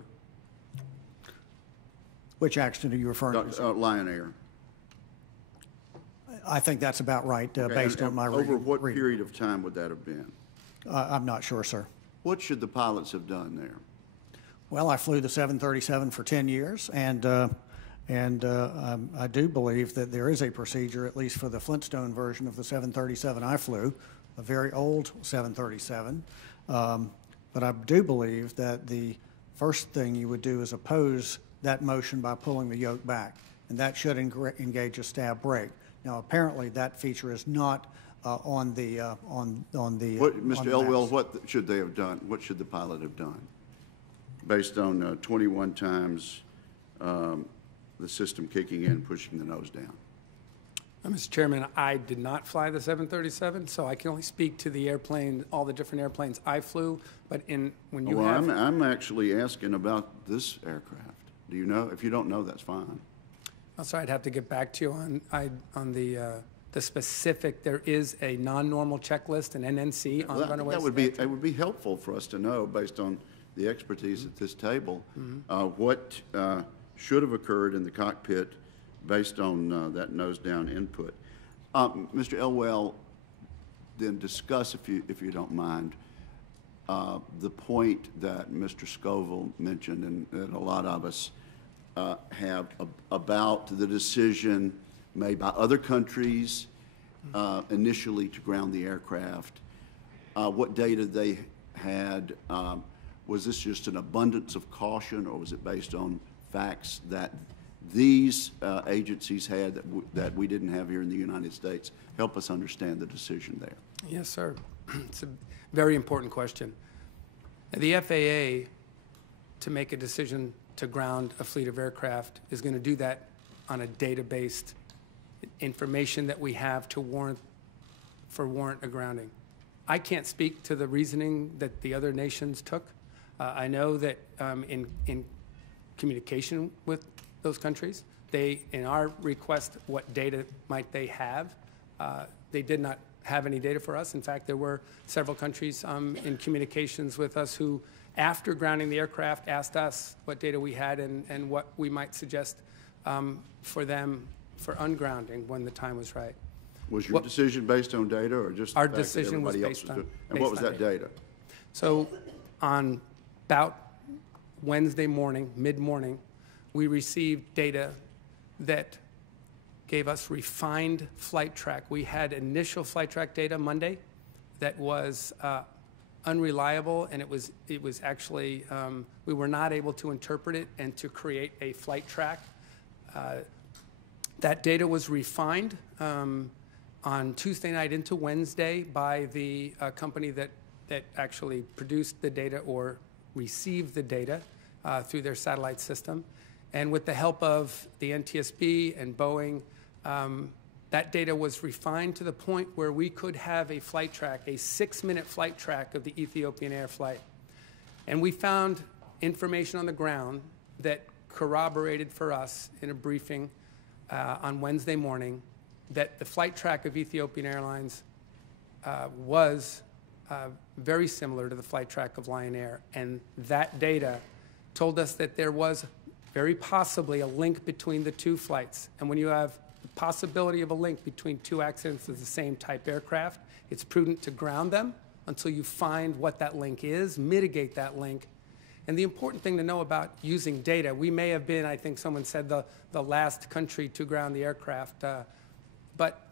Which accident are you referring to? Lion Air. I think that's about right, Okay, based on my reading. Over what period of time would that have been? I'm not sure, sir. What should the pilots have done there? Well, I flew the 737 for 10 years, and I do believe that there is a procedure, at least for the Flintstone version of the 737 I flew, a very old 737. But I do believe that the first thing you would do is oppose that motion by pulling the yoke back, and that should engage a stab brake. Now, apparently, that feature is not on the Mr. Elwell, what should they have done? What should the pilot have done, based on 21 times the system kicking in, pushing the nose down? Mr. Chairman, I did not fly the 737, so I can only speak to the airplane, all the different airplanes I flew. But when you Well, have, I'm actually asking about this aircraft. Do you know? If you don't know, that's fine. I'm sorry, I'd have to get back to you on the specific. There is a non-normal checklist, an NNC on runaways. It would be helpful for us to know, based on the expertise at this table, what should have occurred in the cockpit based on that nose-down input. Mr. Elwell, then discuss, if you don't mind, the point that Mr. Scoville mentioned and that a lot of us have about the decision made by other countries initially to ground the aircraft. What data they had, was this just an abundance of caution, or was it based on facts that these agencies had that we didn't have here in the United States? Help us understand the decision there. Yes, sir. It's a very important question. The FAA, to make a decision to ground a fleet of aircraft, is going to do that on a data-based information that we have to warrant a grounding. I can't speak to the reasoning that the other nations took. I know that in communication with those countries, in our request, what data might they have, they did not have any data for us. In fact, there were several countries in communications with us who, after grounding the aircraft, asked us what data we had and what we might suggest for them for ungrounding when the time was right. Was your decision based on data, or just our the fact that decision was everybody else based on doing? And what was that data? So on about Wednesday morning, mid-morning, we received data that gave us refined flight track. We had initial flight track data Monday that was unreliable, and it was actually, we were not able to interpret it and to create a flight track. That data was refined on Tuesday night into Wednesday by the company that actually produced the data or received the data through their satellite system. And with the help of the NTSB and Boeing, that data was refined to the point where we could have a flight track, a 6-minute flight track of the Ethiopian Air flight. And we found information on the ground that corroborated for us in a briefing on Wednesday morning that the flight track of Ethiopian Airlines was very similar to the flight track of Lion Air. And that data told us that there was very possibly a link between the two flights. And when you have the possibility of a link between two accidents of the same type aircraft, it's prudent to ground them until you find what that link is, mitigate that link. And the important thing to know about using data, we may have been, I think someone said, the last country to ground the aircraft, but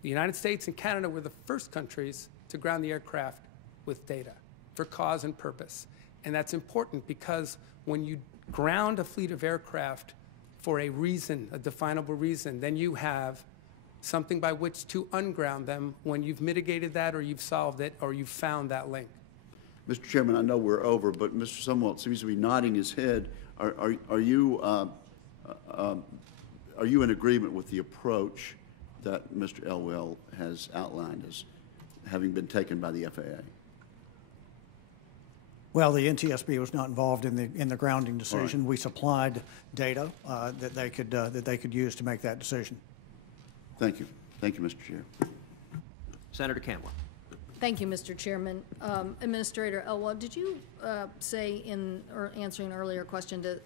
the United States and Canada were the first countries to ground the aircraft with data for cause and purpose. And that's important because when you ground a fleet of aircraft for a reason, a definable reason, then you have something by which to unground them when you've mitigated that or you've solved it or you've found that link. Mr. Chairman, I know we're over, but Mr. Sumwalt seems to be nodding his head. Are you in agreement with the approach that Mr. Elwell has outlined as having been taken by the FAA? Well, the NTSB was not involved in the grounding decision. Right. We supplied data that they could use to make that decision. Thank you. Thank you, Mr. Chair. Senator Cantwell. Thank you, Mr. Chairman. Administrator Elwell, did you say in answering an earlier question to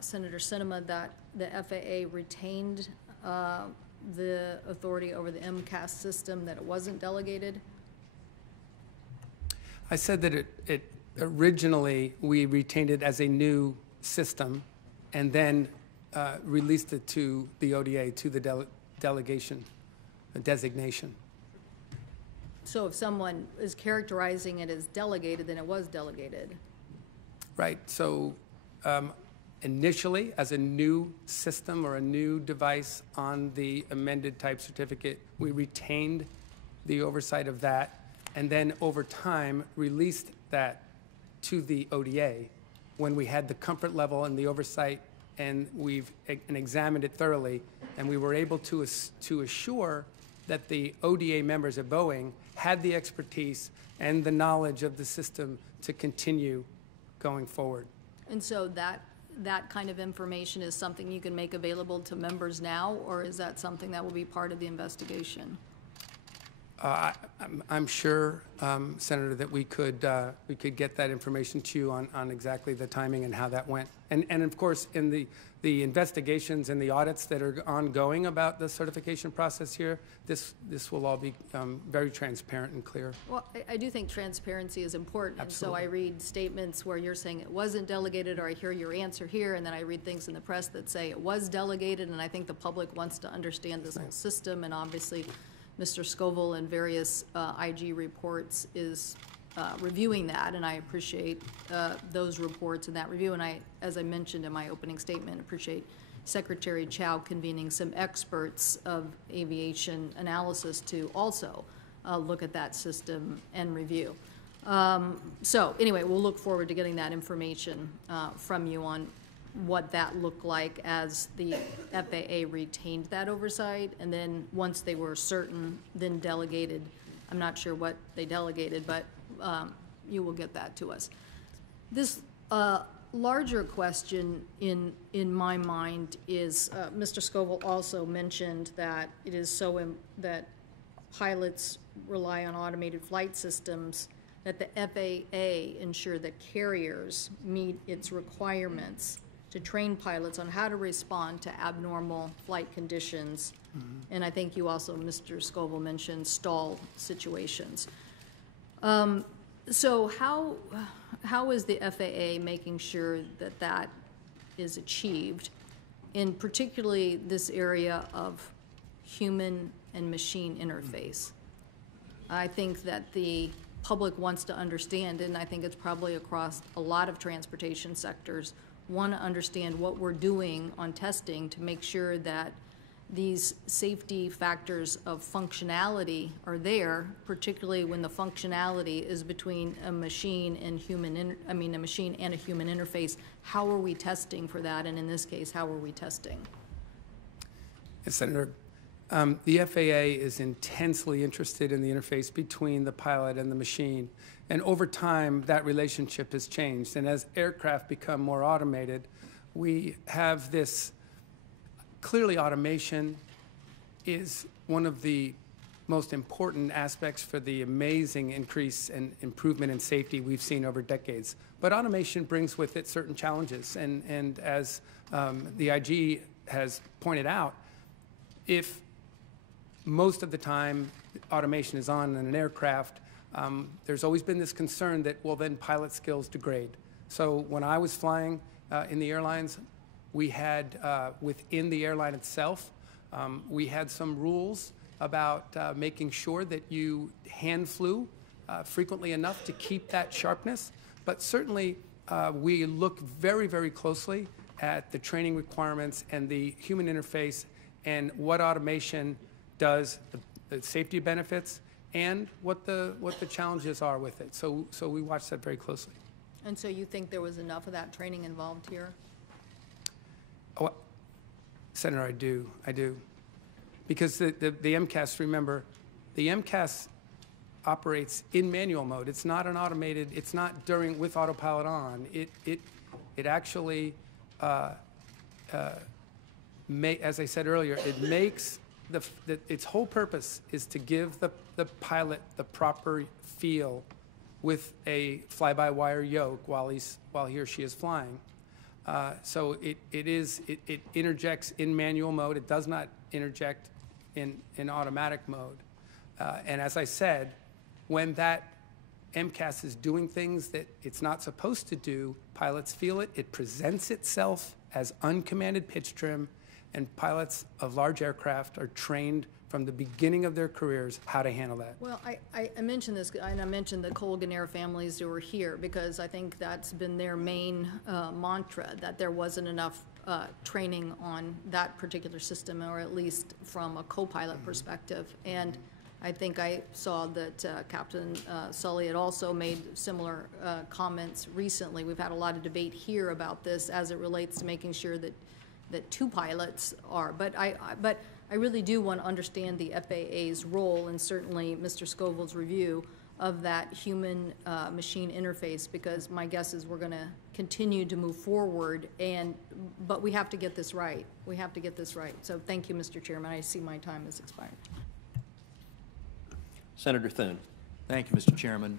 Senator Sinema that the FAA retained the authority over the MCAS system, that it wasn't delegated? I said that it originally we retained it as a new system and then released it to the ODA, to the delegation, the designation. So if someone is characterizing it as delegated, then it was delegated. Right. So initially, as a new system or a new device on the amended type certificate, we retained the oversight of that, and then over time released that to the ODA when we had the comfort level and the oversight and we've examined it thoroughly, and we were able to assure that the ODA members at Boeing had the expertise and the knowledge of the system to continue going forward. And so that kind of information is something you can make available to members now, or is that something that will be part of the investigation? I'm sure, Senator, that we could get that information to you on exactly the timing and how that went. And of course, in the investigations and the audits that are ongoing about the certification process here, this will all be very transparent and clear. Well, I do think transparency is important. Absolutely. And so I read statements where you're saying it wasn't delegated, or I hear your answer here, and then I read things in the press that say it was delegated, and I think the public wants to understand this whole system, and obviously Mr. Scoville in various IG reports is reviewing that, and I appreciate those reports and that review. And I, as I mentioned in my opening statement, appreciate Secretary Chow convening some experts of aviation analysis to also look at that system and review. So anyway, we'll look forward to getting that information from you on what that looked like as the FAA retained that oversight, and then once they were certain, then delegated. I'm not sure what they delegated, but you will get that to us. This larger question in my mind is, Mr. Scoville also mentioned that it is so that pilots rely on automated flight systems, that the FAA ensure that carriers meet its requirements to train pilots on how to respond to abnormal flight conditions. And I think you also, Mr. Scoville, mentioned stall situations. So how is the FAA making sure that that is achieved, in particularly this area of human and machine interface? I think that the public wants to understand, and I think it's probably across a lot of transportation sectors, want to understand what we're doing on testing to make sure that these safety factors of functionality are there, particularly when the functionality is between a machine and a machine and a human interface. How are we testing for that? And in this case, how are we testing? Yes, Senator, the FAA is intensely interested in the interface between the pilot and the machine. And over time, that relationship has changed. And as aircraft become more automated, we have this, clearly automation is one of the most important aspects for the amazing increase and improvement in safety we've seen over decades. But automation brings with it certain challenges. And as the IG has pointed out, if most of the time automation is on in an aircraft, there's always been this concern that, well, then pilot skills degrade. So when I was flying in the airlines, we had, within the airline itself, we had some rules about making sure that you hand flew frequently enough to keep that sharpness. But certainly, we look very, very closely at the training requirements and the human interface and what automation does, the safety benefits, and what the challenges are with it. So we watch that very closely. And so you think there was enough of that training involved here? Oh, Senator, I do. Because the MCAS, remember, the MCAS operates in manual mode. It's not an automated, it's not with autopilot on. It actually, as I said earlier, it makes its whole purpose is to give the pilot the proper feel with a fly-by-wire yoke while he or she is flying. So it interjects in manual mode. It does not interject in automatic mode. And as I said, when that MCAS is doing things that it's not supposed to do, pilots feel it. It presents itself as uncommanded pitch trim, and pilots of large aircraft are trained from the beginning of their careers how to handle that. Well, I mentioned this, and I mentioned the Colgan Air families who were here, because I think that's been their main mantra, that there wasn't enough training on that particular system, or at least from a co-pilot perspective. And I think I saw that Captain Sully had also made similar comments recently. We've had a lot of debate here about this as it relates to making sure that two pilots are. But I really do want to understand the FAA's role, and certainly Mr. Scoville's review of that human-machine interface, because my guess is we're going to continue to move forward, but we have to get this right. We have to get this right. So thank you, Mr. Chairman. I see my time has expired. Senator Thune. Thank you, Mr. Chairman.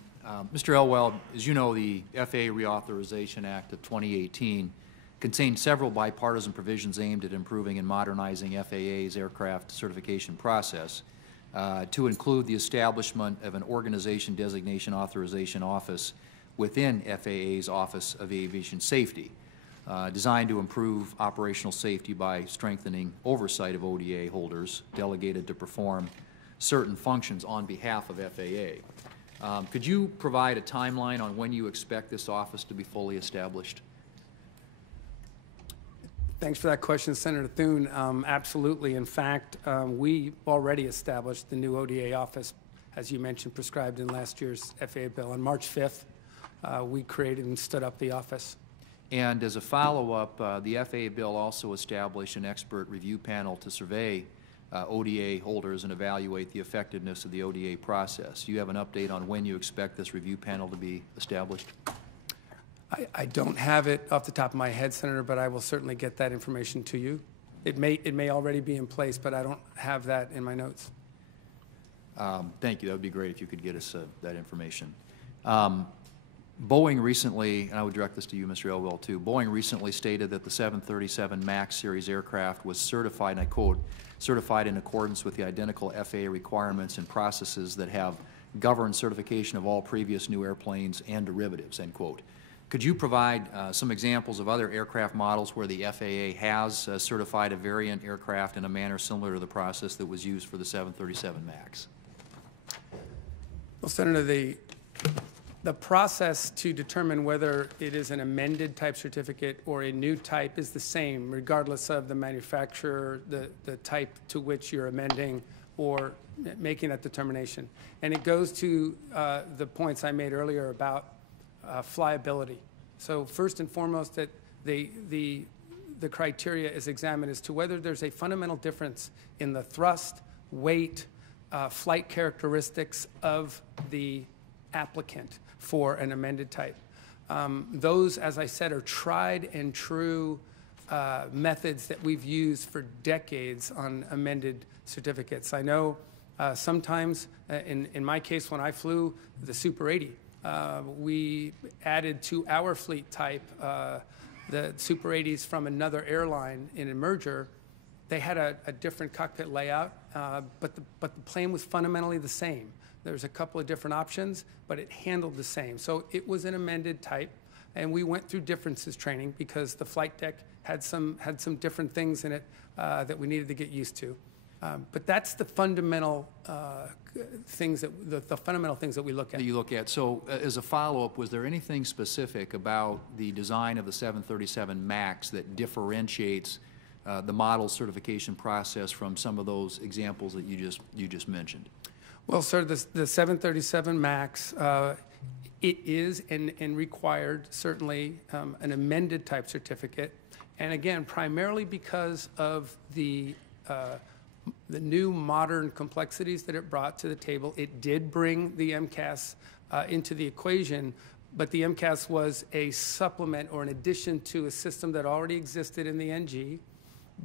Mr. Elwell, as you know, the FAA Reauthorization Act of 2018 contained several bipartisan provisions aimed at improving and modernizing FAA's aircraft certification process, to include the establishment of an Organization Designation Authorization Office within FAA's Office of Aviation Safety, designed to improve operational safety by strengthening oversight of ODA holders delegated to perform certain functions on behalf of FAA. Could you provide a timeline on when you expect this office to be fully established? Thanks for that question, Senator Thune. Absolutely. In fact, we already established the new ODA office, as you mentioned, prescribed in last year's FAA bill. On March 5th, we created and stood up the office. And as a follow-up, the FAA bill also established an expert review panel to survey ODA holders and evaluate the effectiveness of the ODA process. Do you have an update on when you expect this review panel to be established? I don't have it off the top of my head, Senator, but I will certainly get that information to you. It may already be in place, but I don't have that in my notes. Thank you. That would be great if you could get us that information. Boeing recently, and I would direct this to you, Mr. Elwell, too. Boeing recently stated that the 737 MAX series aircraft was certified, and I quote, certified in accordance with the identical FAA requirements and processes that have governed certification of all previous new airplanes and derivatives, end quote. Could you provide some examples of other aircraft models where the FAA has certified a variant aircraft in a manner similar to the process that was used for the 737 MAX? Well, Senator, the process to determine whether it is an amended type certificate or a new type is the same, regardless of the manufacturer, the type to which you're amending or making that determination. And it goes to the points I made earlier about flyability. So first and foremost, that the criteria is examined as to whether there's a fundamental difference in the thrust, weight, flight characteristics of the applicant for an amended type. Those, as I said, are tried and true methods that we've used for decades on amended certificates. I know sometimes, in my case, when I flew the Super 80, we added to our fleet type the Super 80s from another airline in a merger. They had a different cockpit layout, but the plane was fundamentally the same. There's a couple of different options, but it handled the same. So it was an amended type, and we went through differences training because the flight deck had some different things in it that we needed to get used to. But that's the fundamental things that the fundamental things that we look at. That you look at. So, as a follow-up, was there anything specific about the design of the 737 MAX that differentiates the model certification process from some of those examples that you just mentioned? Well, sir, the 737 MAX, it is and required certainly an amended type certificate, and again, primarily because of the new modern complexities that it brought to the table. It did bring the MCAS into the equation, but the MCAS was a supplement or an addition to a system that already existed in the NG.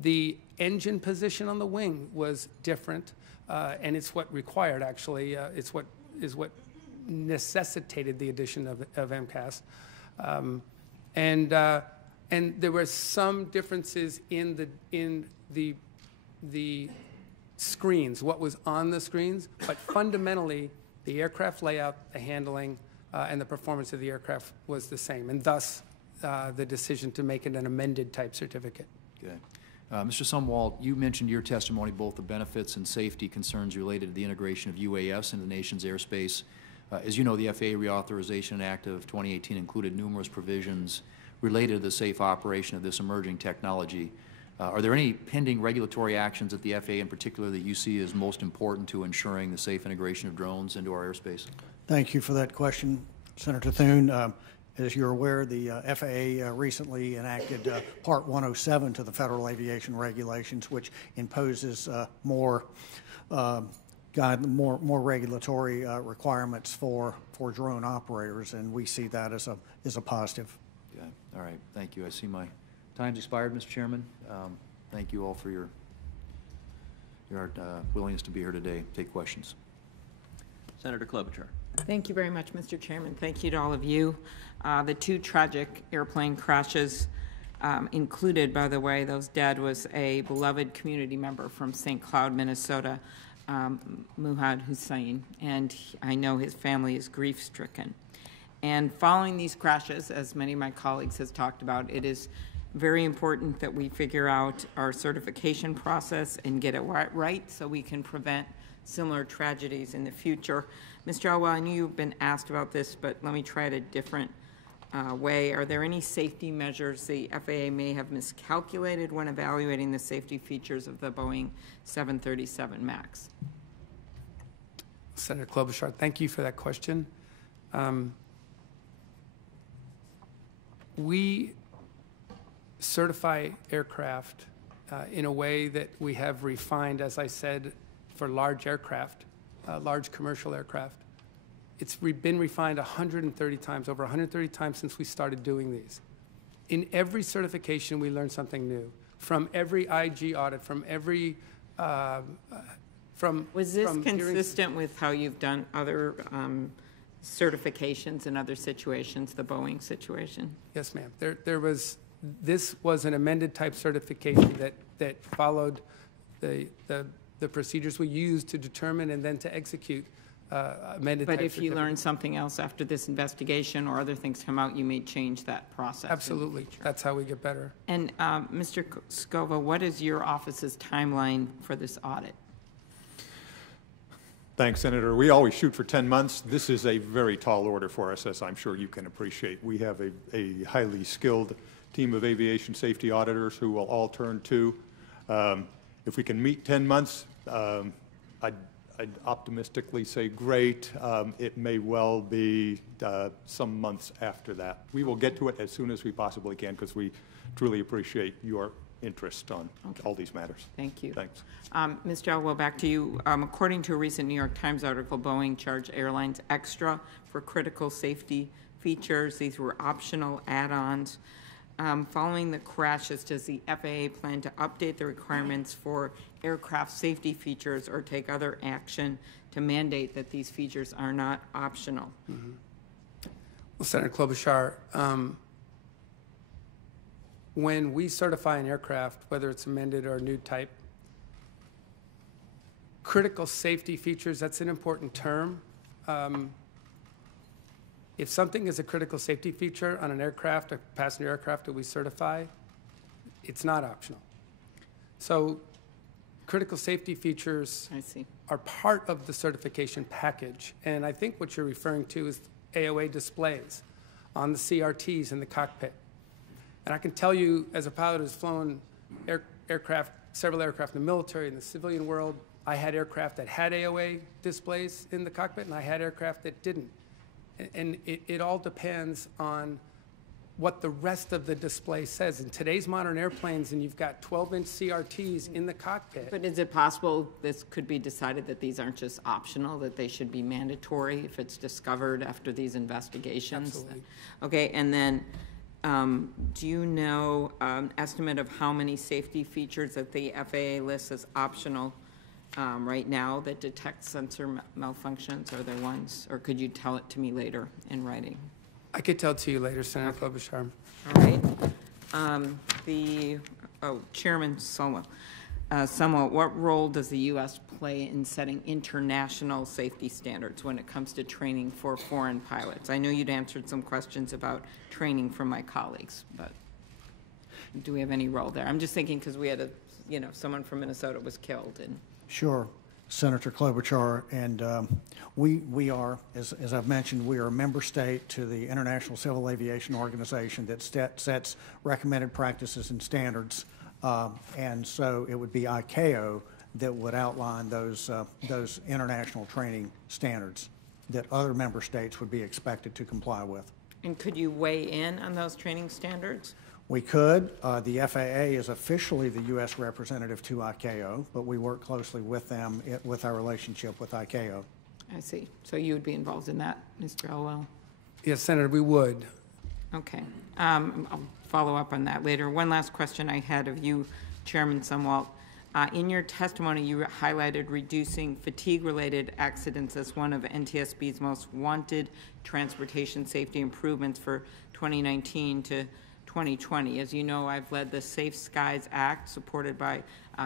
The engine position on the wing was different, and it's what required, actually, it's what necessitated the addition of MCAS. And there were some differences in the screens, what was on the screens, but fundamentally, the aircraft layout, the handling, and the performance of the aircraft was the same, and thus the decision to make it an amended type certificate. Okay. Mr. Sumwalt, you mentioned in your testimony both the benefits and safety concerns related to the integration of UAS into the nation's airspace. As you know, the FAA Reauthorization Act of 2018 included numerous provisions related to the safe operation of this emerging technology. Are there any pending regulatory actions at the FAA in particular that you see as most important to ensuring the safe integration of drones into our airspace? Thank you for that question, Senator Thune. As you're aware, the FAA recently enacted Part 107 to the Federal Aviation Regulations, which imposes more regulatory requirements for drone operators, and we see that as a positive. Okay. All right. Thank you. I see my time's expired, Mr. Chairman. Thank you all for your willingness to be here today. Take questions. Senator Klobuchar. Thank you very much, Mr. Chairman. Thank you to all of you. The two tragic airplane crashes included, by the way, those dead was a beloved community member from St. Cloud, Minnesota, Muhammad Hussein, and I know his family is grief-stricken. And following these crashes, as many of my colleagues has talked about, it is very important that we figure out our certification process and get it right so we can prevent similar tragedies in the future. Mr. Elwell, I know you've been asked about this, but let me try it a different way. Are there any safety measures the FAA may have miscalculated when evaluating the safety features of the Boeing 737 MAX? Senator Klobuchar, thank you for that question. We certify aircraft in a way that we have refined, as I said, for large aircraft, large commercial aircraft. It's been refined 130 times, over 130 times since we started doing these. In every certification, we learn something new. From every IG audit, from every, Was this consistent with how you've done other certifications in other situations, the Boeing situation? Yes, ma'am. This was an amended type certification that followed the procedures we used to determine and then to execute amended type. But if you learn something else after this investigation or other things come out, you may change that process. Absolutely. That's how we get better. And Mr. Scova, what is your office's timeline for this audit? Thanks, Senator. We always shoot for 10 months. This is a very tall order for us, as I'm sure you can appreciate. We have a highly skilled team of aviation safety auditors who will all turn to. If we can meet 10 months, I'd optimistically say great. It may well be some months after that. We will get to it as soon as we possibly can because we truly appreciate your interest on all these matters. Thank you. Thanks. Mr. Elwell, back to you. According to a recent New York Times article, Boeing charged airlines extra for critical safety features. These were optional add-ons. Following the crashes, does the FAA plan to update the requirements for aircraft safety features or take other action to mandate that these features are not optional? Mm-hmm. Well, Senator Klobuchar, when we certify an aircraft, whether it's amended or a new type, critical safety features, that's an important term. If something is a critical safety feature on an aircraft, a passenger aircraft that we certify, it's not optional. So critical safety features are part of the certification package. And I think what you're referring to is AOA displays on the CRTs in the cockpit. And I can tell you, as a pilot who's flown several aircraft in the military and the civilian world, I had aircraft that had AOA displays in the cockpit, and I had aircraft that didn't. And it all depends on what the rest of the display says. In today's modern airplanes, and you've got 12-inch CRTs in the cockpit. But is it possible this could be decided that these aren't just optional, that they should be mandatory if it's discovered after these investigations? Absolutely. Okay, and then do you know an estimate of how many safety features that the FAA lists as optional right now that detect sensor malfunctions? Are there ones, or could you tell it to me later in writing? I could tell it to you later, Senator Klobuchar. All right. Chairman Soma, what role does the U.S. play in setting international safety standards when it comes to training for foreign pilots? I know you'd answered some questions about training from my colleagues, but do we have any role there? I'm just thinking because we had someone from Minnesota was killed. Sure, Senator Klobuchar, and we are, as I've mentioned, we are a member state to the International Civil Aviation Organization that sets recommended practices and standards And so it would be ICAO that would outline those international training standards that other member states would be expected to comply with. And could you weigh in on those training standards? We could. The FAA is officially the U.S. representative to ICAO, but we work closely with them with our relationship with ICAO. I see. So you would be involved in that, Mr. Elwell? Yes, Senator, we would. Okay. I'll follow up on that later. One last question I had of you, Chairman Sumwalt. In your testimony, you highlighted reducing fatigue-related accidents as one of NTSB's most wanted transportation safety improvements for 2019 to 2020. As you know, I've led the Safe Skies Act, supported by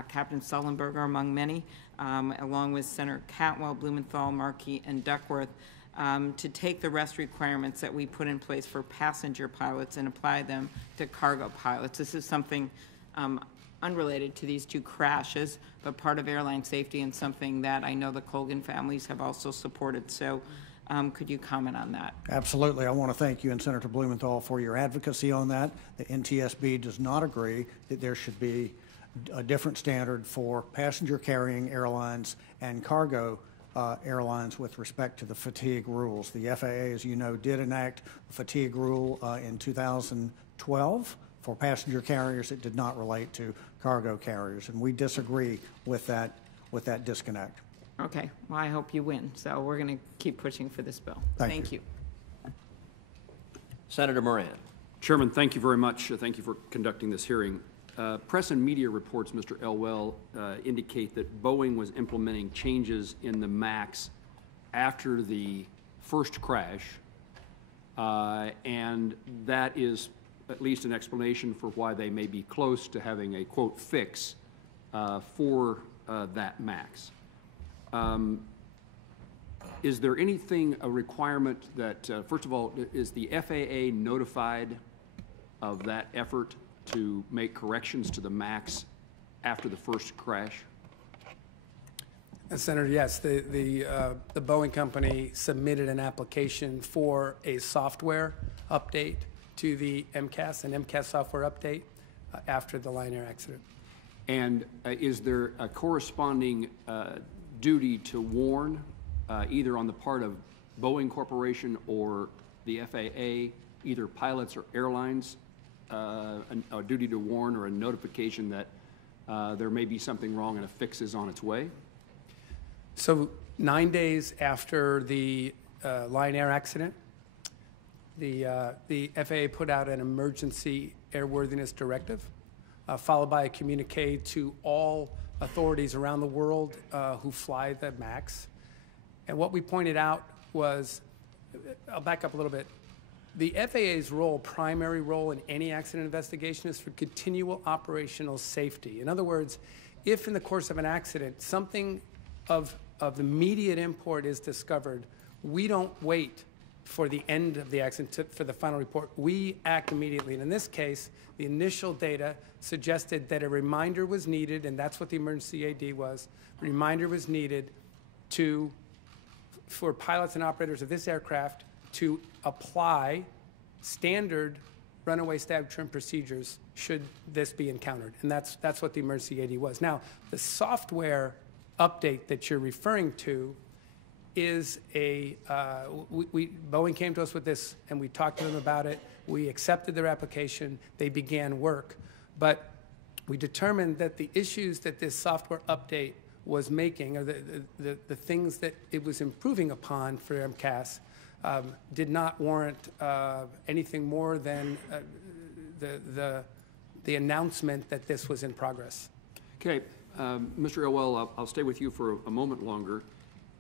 Captain Sullenberger, among many, along with Senator Cantwell, Blumenthal, Markey, and Duckworth, to take the rest requirements that we put in place for passenger pilots and apply them to cargo pilots. This is something unrelated to these two crashes, but part of airline safety and something that I know the Colgan families have also supported. So could you comment on that? Absolutely. I want to thank you and Senator Blumenthal for your advocacy on that. The NTSB does not agree that there should be a different standard for passenger carrying airlines and cargo airlines with respect to the fatigue rules. The FAA, as you know, did enact a fatigue rule in 2012 for passenger carriers. It did not relate to cargo carriers, and we disagree with that disconnect. Okay. Well, I hope you win. So we're going to keep pushing for this bill. Thank you. Senator Moran. Chairman, thank you very much. Thank you for conducting this hearing. Press and media reports, Mr. Elwell, indicate that Boeing was implementing changes in the MAX after the first crash, and that is at least an explanation for why they may be close to having a, quote, fix for that MAX. Is there anything, a requirement that, first of all, is the FAA notified of that effort to make corrections to the MAX after the first crash? Senator, yes, the Boeing company submitted an application for a software update to the MCAS, an MCAS software update after the Lion Air accident. And is there a corresponding duty to warn, either on the part of Boeing Corporation or the FAA, either pilots or airlines, a duty to warn or a notification that there may be something wrong and a fix is on its way? So 9 days after the Lion Air accident, the FAA put out an emergency airworthiness directive, followed by a communique to all authorities around the world who fly the MAX. And what we pointed out was, I'll back up a little bit, the FAA's role, primary role in any accident investigation, is for continual operational safety. In other words, if in the course of an accident something of immediate import is discovered, we don't wait for the end of the accident for the final report. We act immediately. And in this case, the initial data suggested that a reminder was needed, and that's what the emergency AD was. A reminder was needed for pilots and operators of this aircraft to apply standard runaway stab trim procedures should this be encountered. And that's what the emergency AD was. Now, the software update that you're referring to is Boeing came to us with this, and we talked to them about it. We accepted their application. They began work. But we determined that the issues that this software update was making, or the things that it was improving upon for MCAS, did not warrant anything more than the announcement that this was in progress. Okay, Mr. Elwell, I'll stay with you for a moment longer.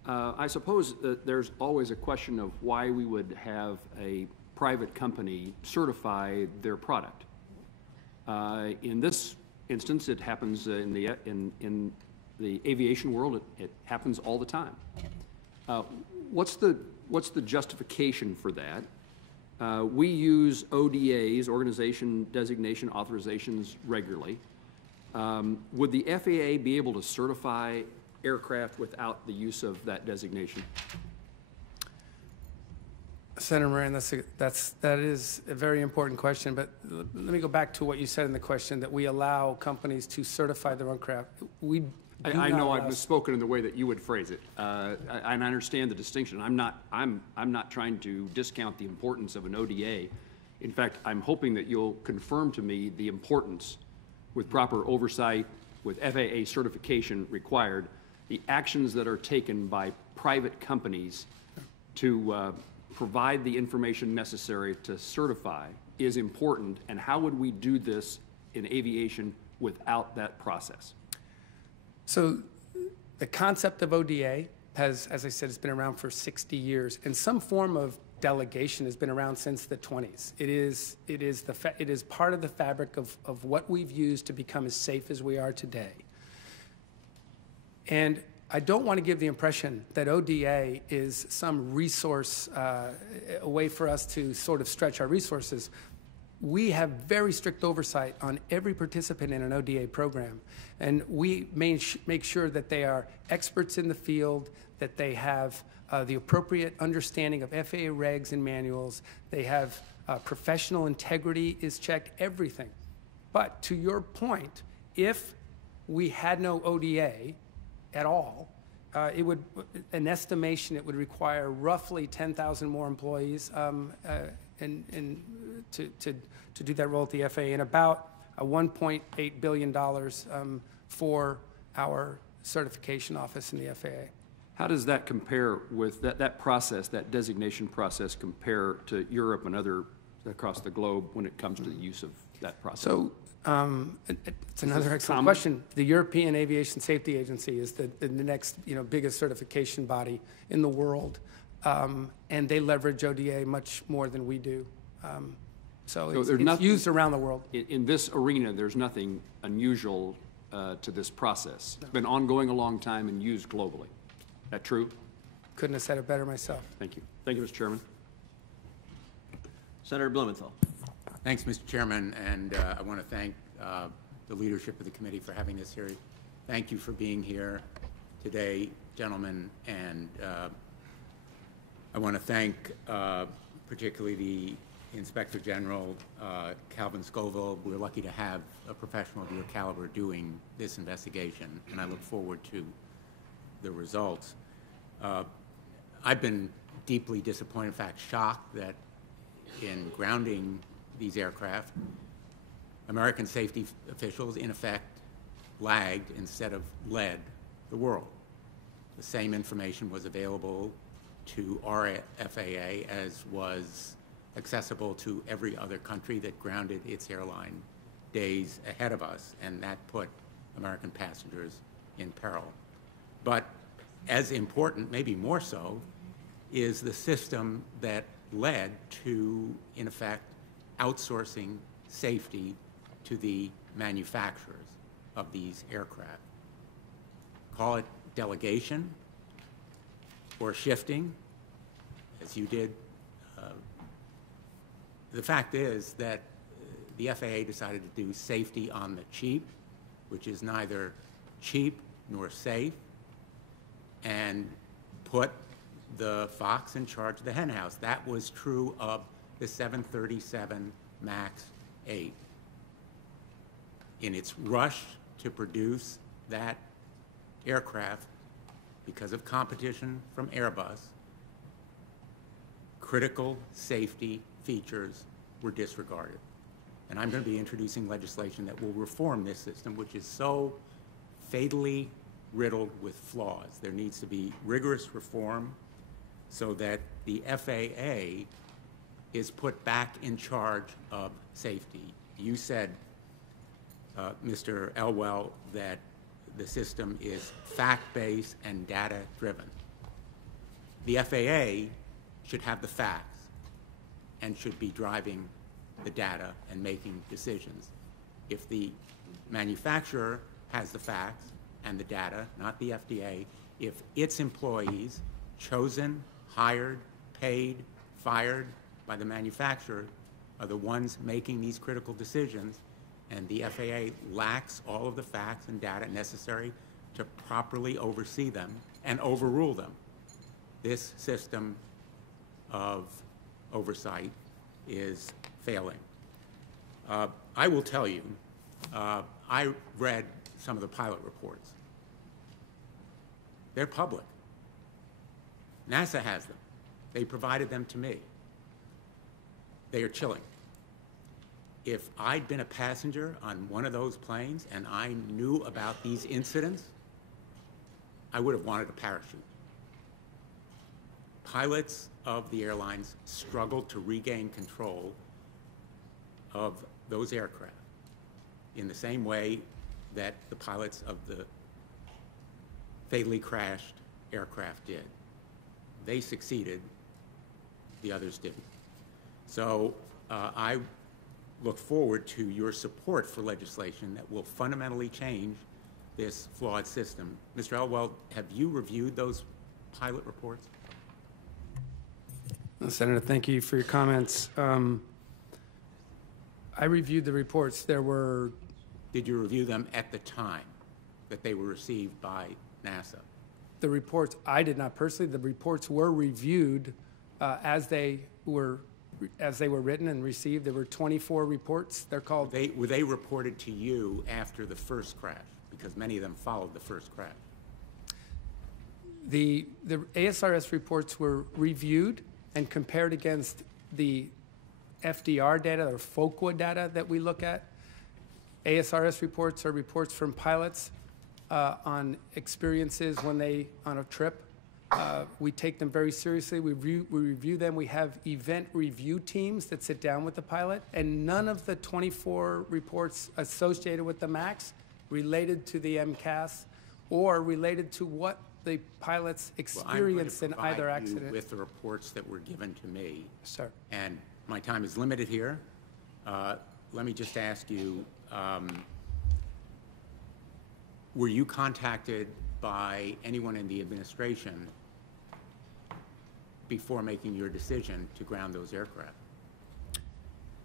I suppose that there's always a question of why we would have a private company certify their product. In this instance, it happens in the aviation world. It happens all the time. What's the justification for that? We use ODAs, Organization Designation Authorizations, regularly. Would the FAA be able to certify aircraft without the use of that designation? Senator Moran, that is a very important question, but let me go back to what you said in the question, that we allow companies to certify their own craft. I know I've misspoken in the way that you would phrase it, and I understand the distinction. I'm not trying to discount the importance of an ODA. In fact, I'm hoping that you'll confirm to me the importance, with proper oversight, with FAA certification required, the actions that are taken by private companies to provide the information necessary to certify is important, and how would we do this in aviation without that process? So the concept of ODA has, as I said, it's been around for 60 years, and some form of delegation has been around since the 20s. It is part of the fabric of what we've used to become as safe as we are today. And I don't want to give the impression that ODA is some resource, a way for us to sort of stretch our resources. We have very strict oversight on every participant in an ODA program, and we make sure that they are experts in the field, that they have the appropriate understanding of FAA regs and manuals, they have professional integrity is checked, everything. But to your point, if we had no ODA at all, it would, an estimation, it would require roughly 10,000 more employees to do that role at the FAA, and about $1.8 billion for our certification office in the FAA. How does that compare with that process, that designation process, compare to Europe and other across the globe when it comes to the use of that process? So it's another excellent question. The European Aviation Safety Agency is the next biggest certification body in the world, and they leverage ODA much more than we do. So it's used around the world. In this arena, there's nothing unusual to this process. It's been ongoing a long time and used globally. Is that true? Couldn't have said it better myself. Thank you. Thank you, Mr. Chairman. Senator Blumenthal. Thanks, Mr. Chairman, and I want to thank the leadership of the committee for having this hearing. Thank you for being here today, gentlemen, and I want to thank particularly the Inspector General, Calvin Scoville. We're lucky to have a professional of your caliber doing this investigation, and I look forward to the results. I've been deeply disappointed, in fact, shocked that in grounding these aircraft, American safety officials, in effect, lagged instead of led the world. The same information was available to our FAA as was accessible to every other country that grounded its airline days ahead of us, and that put American passengers in peril. But as important, maybe more so, is the system that led to, in effect, outsourcing safety to the manufacturers of these aircraft. Call it delegation or shifting, as you did. The fact is that the FAA decided to do safety on the cheap, which is neither cheap nor safe, and put the fox in charge of the henhouse. That was true of the 737 MAX 8. In its rush to produce that aircraft, because of competition from Airbus, critical safety features were disregarded. And I'm going to be introducing legislation that will reform this system, which is so fatally riddled with flaws. There needs to be rigorous reform so that the FAA is put back in charge of safety. You said, Mr. Elwell, that the system is fact-based and data-driven. The FAA should have the facts and should be driving the data and making decisions. If the manufacturer has the facts and the data, not the FDA, if its employees, chosen, hired, paid, fired by the manufacturer, are the ones making these critical decisions, and the FAA lacks all of the facts and data necessary to properly oversee them and overrule them, this system of oversight is failing. I will tell you, I read some of the pilot reports. They're public. NASA has them. They provided them to me. They are chilling. If I'd been a passenger on one of those planes and I knew about these incidents, I would have wanted a parachute. Pilots of the airlines struggled to regain control of those aircraft in the same way that the pilots of the fatally crashed aircraft did. They succeeded, the others didn't. So I look forward to your support for legislation that will fundamentally change this flawed system. Mr. Elwell, have you reviewed those pilot reports? Senator, thank you for your comments. I reviewed the reports. There were... Did you review them at the time that they were received by NASA? The reports, I did not personally. The reports were reviewed as they were written and received. There were 24 reports. They're called... Were they reported to you after the first crash? Because many of them followed the first crash. The ASRS reports were reviewed and compared against the FDR data or FOQA data that we look at. ASRS reports are reports from pilots on experiences when they on a trip. We take them very seriously. We review them. We have event review teams that sit down with the pilot, and none of the 24 reports associated with the MAX related to the MCAS or related to what the pilot's experienced in either accident. You with the reports that were given to me. Sir. And my time is limited here. Let me just ask you, were you contacted by anyone in the administration before making your decision to ground those aircraft?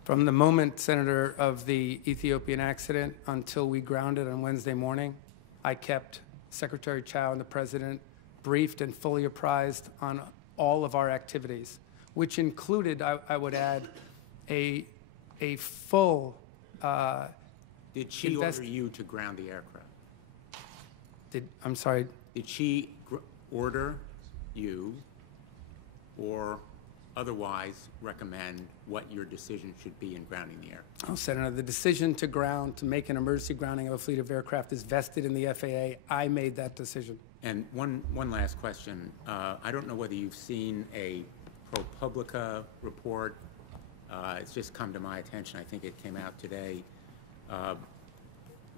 From the moment, Senator, of the Ethiopian accident until we grounded on Wednesday morning, I kept Secretary Chow and the President briefed and fully apprised on all of our activities, which included, I would add, a full Did she order you to ground the aircraft? I'm sorry? Did she order you or otherwise recommend what your decision should be in grounding the aircraft? Oh, Senator, the decision to make an emergency grounding of a fleet of aircraft is vested in the FAA. I made that decision. And one last question. I don't know whether you've seen a ProPublica report. It's just come to my attention. I think it came out today,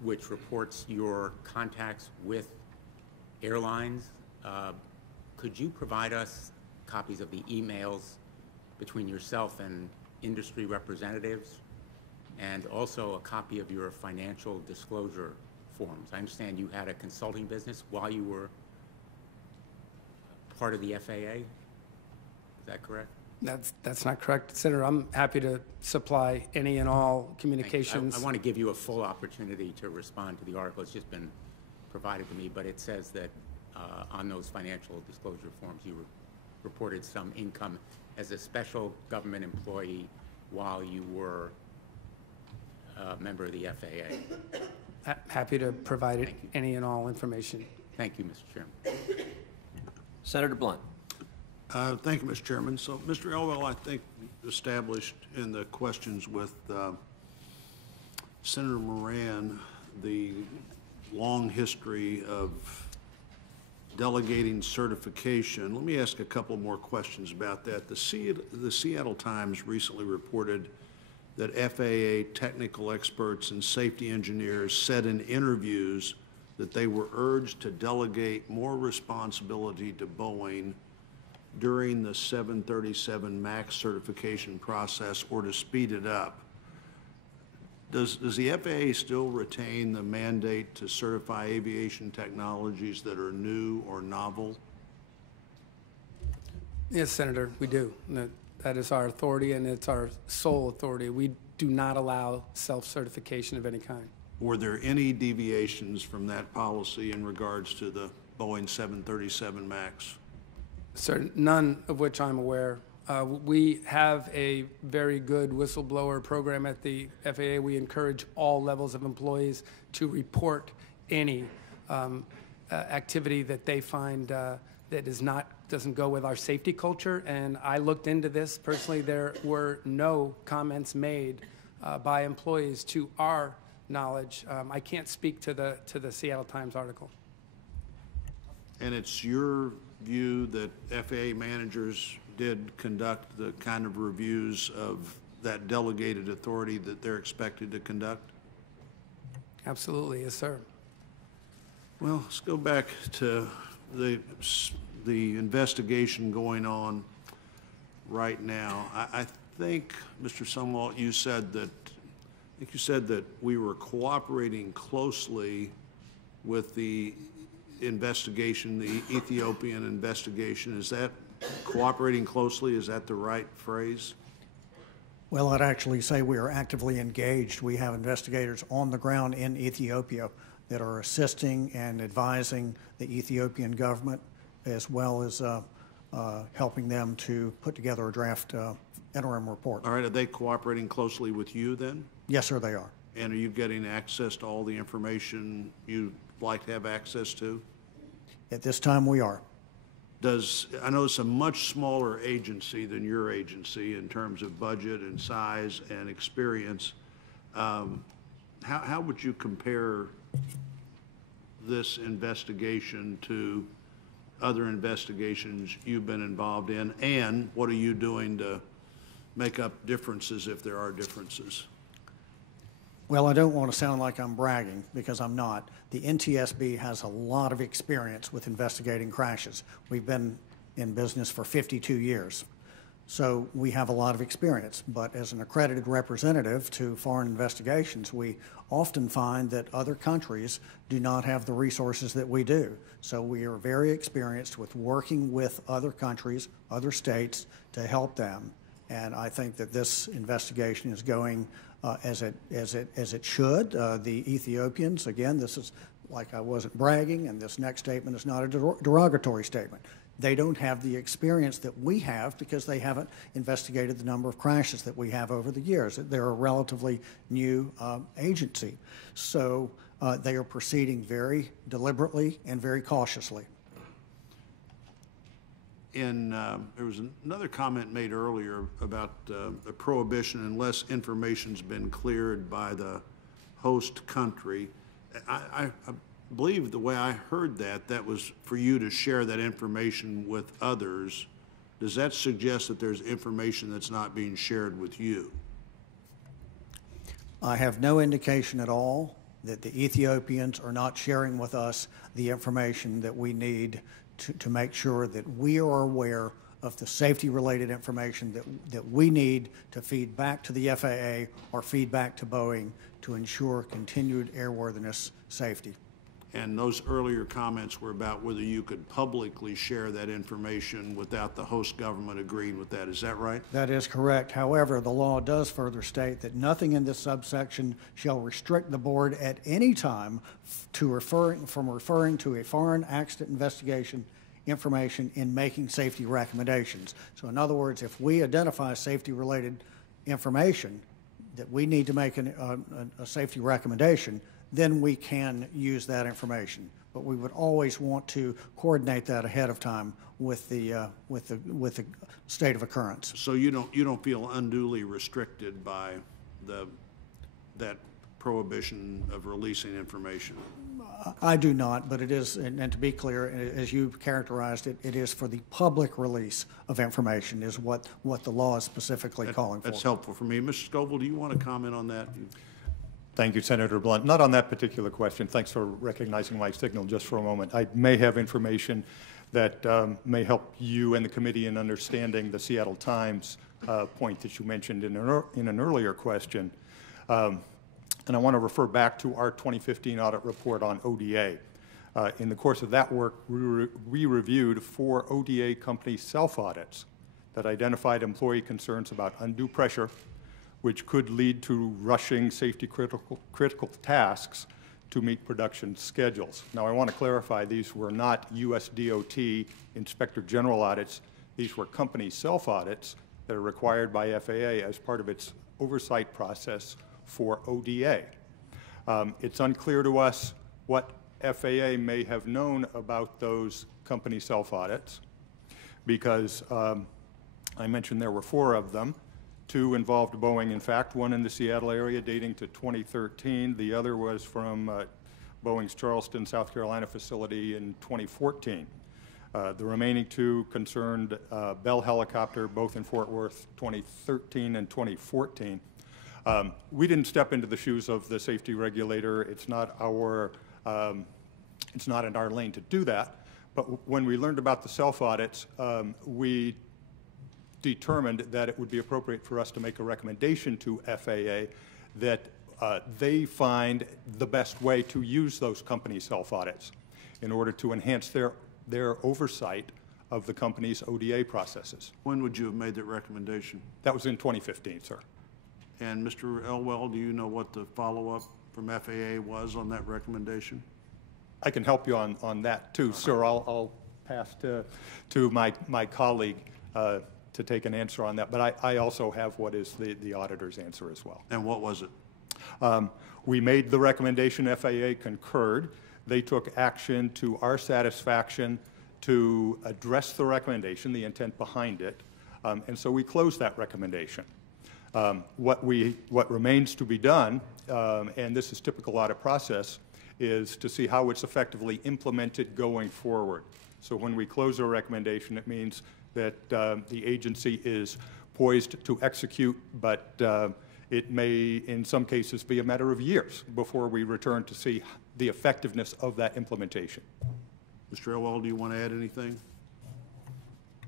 which reports your contacts with airlines. Could you provide us copies of the emails between yourself and industry representatives, and also a copy of your financial disclosure forms? I understand you had a consulting business while you were part of the FAA. Is that correct? That's not correct, Senator. I'm happy to supply any and all communications. I want to give you a full opportunity to respond to the article. It's just been provided to me, but it says that on those financial disclosure forms you reported some income as a special government employee while you were a member of the FAA. Happy to provide any and all information. Thank you, Mr. Chairman. Senator Blunt. Thank you, Mr. Chairman. So, Mr. Elwell, I think established in the questions with Senator Moran the long history of delegating certification. Let me ask a couple more questions about that. The Seattle Times recently reported that FAA technical experts and safety engineers said in interviews that they were urged to delegate more responsibility to Boeing during the 737 MAX certification process or to speed it up. Does the FAA still retain the mandate to certify aviation technologies that are new or novel? Yes, Senator, we do. That is our authority, and it's our sole authority. We do not allow self-certification of any kind. Were there any deviations from that policy in regards to the Boeing 737 MAX? Sir, none of which I'm aware We have a very good whistleblower program at the FAA. We encourage all levels of employees to report any activity that they find that doesn't go with our safety culture. And I looked into this personally. There were no comments made by employees to our knowledge. I can't speak to the Seattle Times article. And it's your view that FAA managers did conduct the kind of reviews of that delegated authority that they're expected to conduct? Absolutely, yes, sir. Well, let's go back to the investigation going on right now. I think, Mr. Sumwalt, you said that we were cooperating closely with the investigation, the Ethiopian investigation. Is that cooperating closely? Is that the right phrase? Well, I'd actually say we are actively engaged. We have investigators on the ground in Ethiopia that are assisting and advising the Ethiopian government, as well as helping them to put together a draft interim report. All right, are they cooperating closely with you then? Yes, sir, they are. And are you getting access to all the information you'd like to have access to? At this time, we are. I know it's a much smaller agency than your agency in terms of budget and size and experience. How would you compare this investigation to other investigations you've been involved in, and what are you doing to make up differences if there are differences? Well, I don't want to sound like I'm bragging, because I'm not. The NTSB has a lot of experience with investigating crashes. We've been in business for 52 years. So we have a lot of experience. But as an accredited representative to foreign investigations, we often find that other countries do not have the resources that we do. So we are very experienced with working with other countries, other states, to help them. And I think that this investigation is going as it should. The Ethiopians, again, this is like I wasn't bragging, and this next statement is not a derogatory statement. They don't have the experience that we have because they haven't investigated the number of crashes that we have over the years. They're a relatively new agency. So they are proceeding very deliberately and very cautiously. There was another comment made earlier about a prohibition unless information's been cleared by the host country. I believe the way I heard that was for you to share that information with others. Does that suggest that there's information that's not being shared with you? I have no indication at all that the Ethiopians are not sharing with us the information that we need to make sure that we are aware of the safety-related information that we need to feed back to the FAA or feed back to Boeing to ensure continued airworthiness safety. And those earlier comments were about whether you could publicly share that information without the host government agreeing with that. Is that right? That is correct. However, the law does further state that nothing in this subsection shall restrict the board at any time from referring to a foreign accident investigation information in making safety recommendations. So in other words, if we identify safety-related information that we need to make a safety recommendation, then we can use that information. But we would always want to coordinate that ahead of time with the state of occurrence. So you don't feel unduly restricted by that prohibition of releasing information? I do not, but it is, and to be clear, as you characterized it, it is for the public release of information is what the law is specifically calling for. That's helpful for me. Mr. Scoble, do you want to comment on that? Thank you, Senator Blunt. Not on that particular question. Thanks for recognizing my signal just for a moment. I may have information that may help you and the committee in understanding the Seattle Times point that you mentioned in an earlier question. And I want to refer back to our 2015 audit report on ODA. In the course of that work, we reviewed 4 ODA company self-audits that identified employee concerns about undue pressure, which could lead to rushing safety critical tasks to meet production schedules. Now, I want to clarify these were not US DOT Inspector General audits. These were company self-audits that are required by FAA as part of its oversight process for ODA. It's unclear to us what FAA may have known about those company self-audits because I mentioned there were 4 of them. 2 involved Boeing, in fact, one in the Seattle area dating to 2013. The other was from Boeing's Charleston, South Carolina facility in 2014. The remaining 2 concerned Bell Helicopter, both in Fort Worth, 2013 and 2014. We didn't step into the shoes of the safety regulator. It's not in our lane to do that. But when we learned about the self-audits, we determined that it would be appropriate for us to make a recommendation to FAA that they find the best way to use those company self-audits in order to enhance their oversight of the company's ODA processes. When would you have made that recommendation? That was in 2015, sir. And Mr. Elwell, do you know what the follow-up from FAA was on that recommendation? I can help you on that too, sir. I'll pass to my colleague to take an answer on that, but I also have what is the auditor's answer as well. And what was it? We made the recommendation, FAA concurred. They took action to our satisfaction to address the recommendation, the intent behind it, and so we closed that recommendation. What remains to be done, and this is typical audit process, is to see how it's effectively implemented going forward. So when we close a recommendation, it means that the agency is poised to execute, but it may, in some cases, be a matter of years before we return to see the effectiveness of that implementation. Mr. Elwell, do you want to add anything?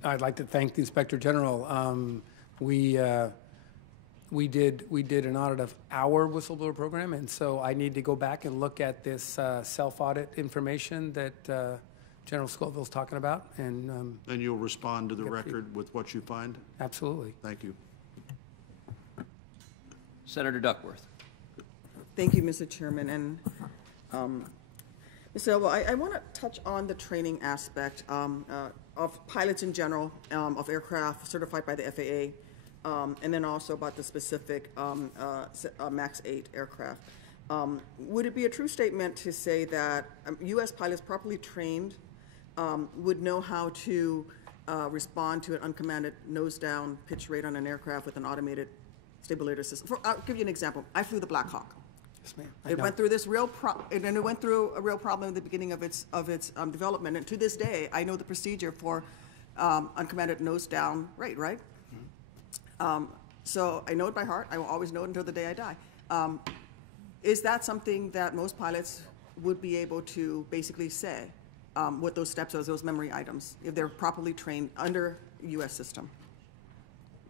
I'd like to thank the Inspector General. We did an audit of our whistleblower program, and so I need to go back and look at this self-audit information that General Scoville's talking about. And you'll respond to the record with what you find? Absolutely. Thank you. Senator Duckworth. Thank you, Mr. Chairman. And Mr. Elwell, I want to touch on the training aspect of pilots in general, of aircraft certified by the FAA, and then also about the specific MAX 8 aircraft. Would it be a true statement to say that U.S. pilots properly trained would know how to respond to an uncommanded nose-down pitch rate on an aircraft with an automated stabilizer system? I'll give you an example. I flew the Black Hawk. Yes, ma'am. It went through this it went through a real problem at the beginning of its development, and to this day, I know the procedure for uncommanded nose-down rate, right? So I know it by heart. I will always know it until the day I die. Is that something that most pilots would be able to basically say, what those steps are, those memory items, if they're properly trained under U.S. system?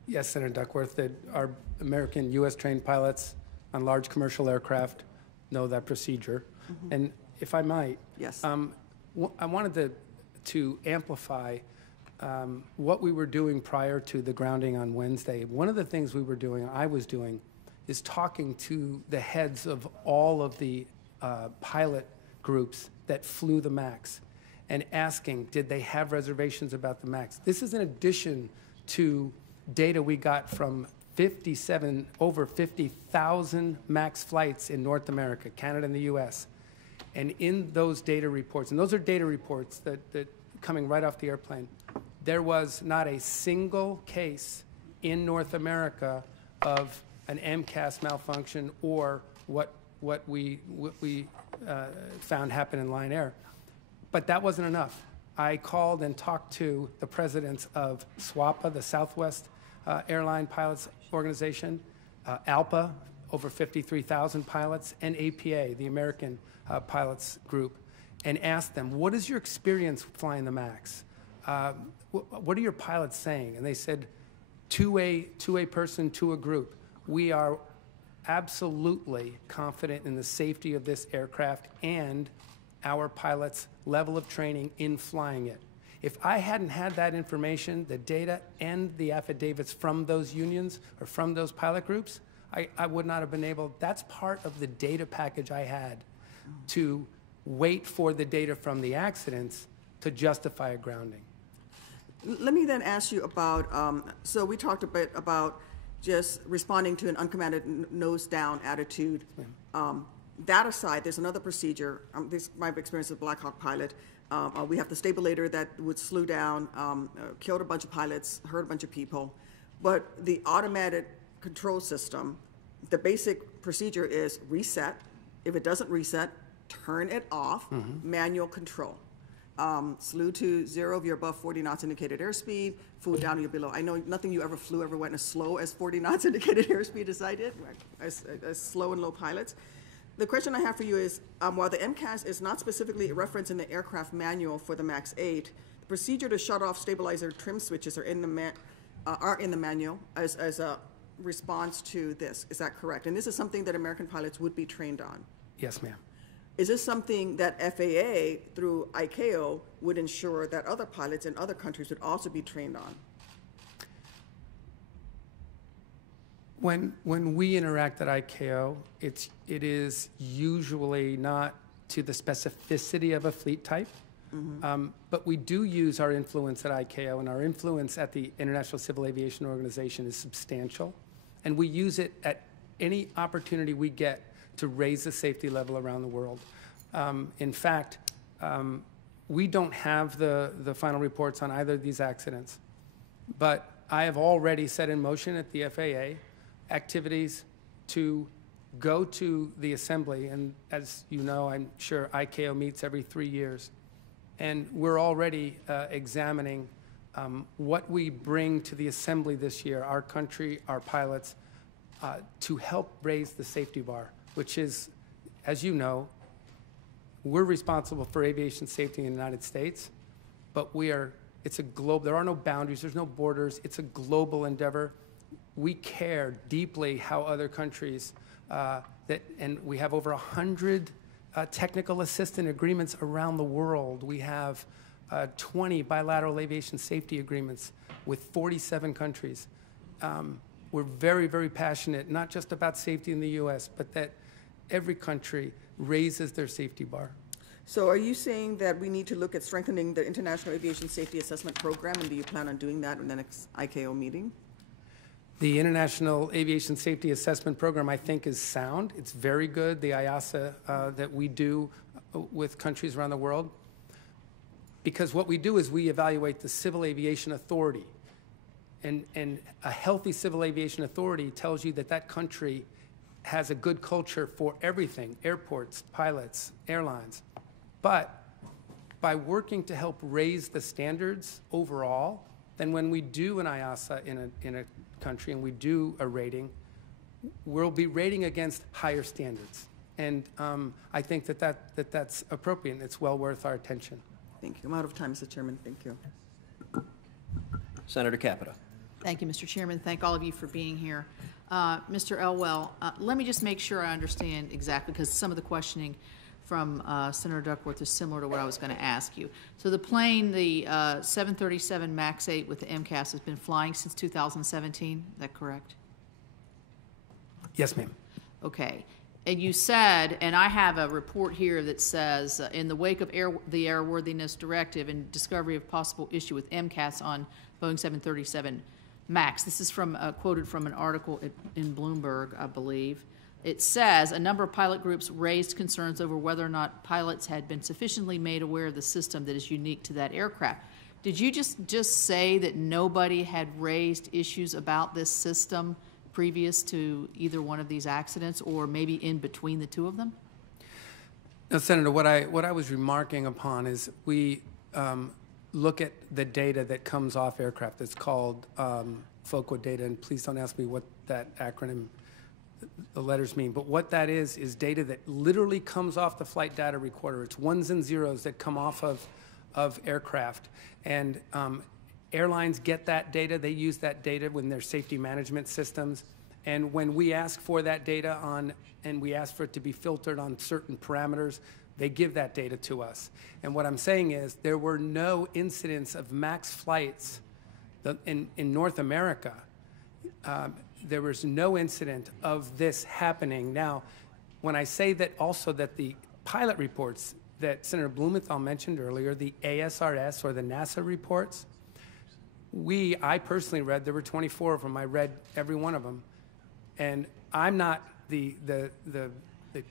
yes, Senator Duckworth, that our American U.S. trained pilots on large commercial aircraft know that procedure. Mm-hmm. And if I might, yes, I wanted to amplify what we were doing prior to the grounding on Wednesday. One of the things I was doing, is talking to the heads of all of the pilot groups that flew the MAX and asking, did they have reservations about the MAX? This is in addition to data we got from over 50,000 MAX flights in North America, Canada and the US. And in those data reports, and those are data reports that coming right off the airplane, there was not a single case in North America of an MCAS malfunction or what we found happened in Lion Air. But that wasn't enough. I called and talked to the presidents of SWAPA, the Southwest Airline Pilots Organization, ALPA, over 53,000 pilots, and APA, the American Pilots Group, and asked them, what is your experience flying the MAX? What are your pilots saying? And they said, to a person, to a group, we are absolutely confident in the safety of this aircraft and our pilots' level of training in flying it. If I hadn't had that information, the data and the affidavits from those unions or from those pilot groups, I would not have been able. That's part of the data package I had to wait for the data from the accidents to justify a grounding. Let me then ask you about, so we talked a bit about just responding to an uncommanded nose-down attitude. That aside, there's another procedure. This my experience as a Black Hawk pilot. We have the stabilator that would slew down, killed a bunch of pilots, hurt a bunch of people. But the automated control system, the basic procedure is reset. If it doesn't reset, turn it off, manual control. Slew to 0 if you're above 40 knots indicated airspeed, flew down you're below. I know nothing you ever flew ever went as slow as 40 knots indicated airspeed as I did, as slow and low pilots. The question I have for you is, while the MCAS is not specifically referenced in the aircraft manual for the MAX 8, the procedure to shut off stabilizer trim switches are in the manual as a response to this. Is that correct? And this is something that American pilots would be trained on. Yes, ma'am. Is this something that FAA, through ICAO, would ensure that other pilots in other countries would also be trained on? When we interact at ICAO, it is usually not to the specificity of a fleet type, but we do use our influence at ICAO, and our influence at the International Civil Aviation Organization is substantial, and we use it at any opportunity we get to raise the safety level around the world. In fact, we don't have the final reports on either of these accidents, but I have already set in motion at the FAA activities to go to the assembly, and as you know, I'm sure ICAO meets every 3 years, and we're already examining what we bring to the assembly this year, our country, our pilots, to help raise the safety bar, which is, as you know, we're responsible for aviation safety in the United States, but it's a globe, there are no boundaries, there's no borders, it's a global endeavor. We care deeply how other countries, and we have over 100 technical assistance agreements around the world. We have 20 bilateral aviation safety agreements with 47 countries. We're very, very passionate, not just about safety in the U.S., but that every country raises their safety bar. So are you saying that we need to look at strengthening the International Aviation Safety Assessment Program, and do you plan on doing that in the next ICAO meeting? The International Aviation Safety Assessment Program, I think, is sound. It's very good, the IASA that we do with countries around the world. Because what we do is we evaluate the Civil Aviation Authority. And a healthy Civil Aviation Authority tells you that that country has a good culture for everything, airports, pilots, airlines. But by working to help raise the standards overall, then when we do an IASA in a country and we do a rating, we'll be rating against higher standards. And I think that's appropriate and it's well worth our attention. Thank you. I'm out of time, Mr. Chairman. Thank you. Senator Capito. Thank you, Mr. Chairman. Thank all of you for being here. Mr. Elwell, let me just make sure I understand exactly, because some of the questioning from Senator Duckworth is similar to what I was going to ask you. So the plane, the 737 MAX 8 with the MCAS, has been flying since 2017, is that correct? Yes, ma'am. Okay. And you said, and I have a report here that says, in the wake of the Airworthiness Directive and discovery of possible issue with MCAS on Boeing 737 MAX, this is from quoted from an article in Bloomberg, I believe. It says a number of pilot groups raised concerns over whether or not pilots had been sufficiently made aware of the system that is unique to that aircraft. Did you just say that nobody had raised issues about this system previous to either one of these accidents, or maybe in between the two of them? No, Senator, what I was remarking upon is we look at the data that comes off aircraft. It's called FOCO data, and please don't ask me what that acronym, the letters mean, but what that is data that literally comes off the flight data recorder. It's ones and zeros that come off of aircraft, and airlines get that data. They use that data in their safety management systems, and when we ask for that data and we ask for it to be filtered on certain parameters, they give that data to us. And what I'm saying is there were no incidents of MAX flights in North America. There was no incident of this happening. Now, when I say that also that the pilot reports that Senator Blumenthal mentioned earlier, the ASRS or the NASA reports, I personally read, there were 24 of them. I read every one of them. And I'm not the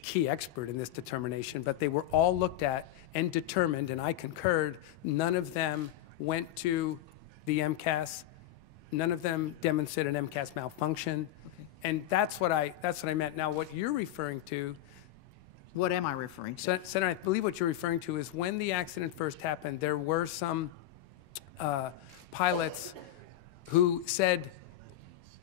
key expert in this determination, but they were all looked at and determined, and I concurred, none of them went to the MCAS. None of them demonstrated an MCAS malfunction. Okay. And that's what I meant. Now, what you're referring to, What am I referring to? Senator, I believe what you're referring to is when the accident first happened, there were some pilots who said,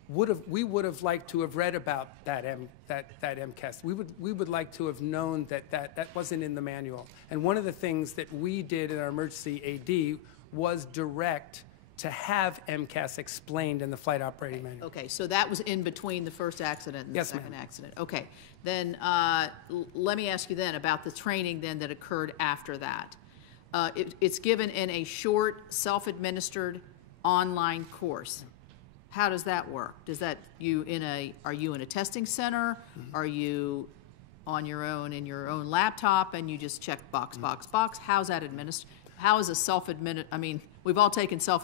we would have liked to have read about that MCAS. We would like to have known that wasn't in the manual. And one of the things that we did in our emergency AD was direct to have MCAS explained in the flight operating manual. Okay, so that was in between the first accident and the Yes, second ma'am. accident. Okay, then let me ask you then about the training then that occurred after that. It's given in a short, self-administered online course. How does that work? Does that are you in a testing center? Mm-hmm. Are you on your own in your own laptop and you just check box, box, box? How's that administered? How is a self-administered? I mean, we've all taken self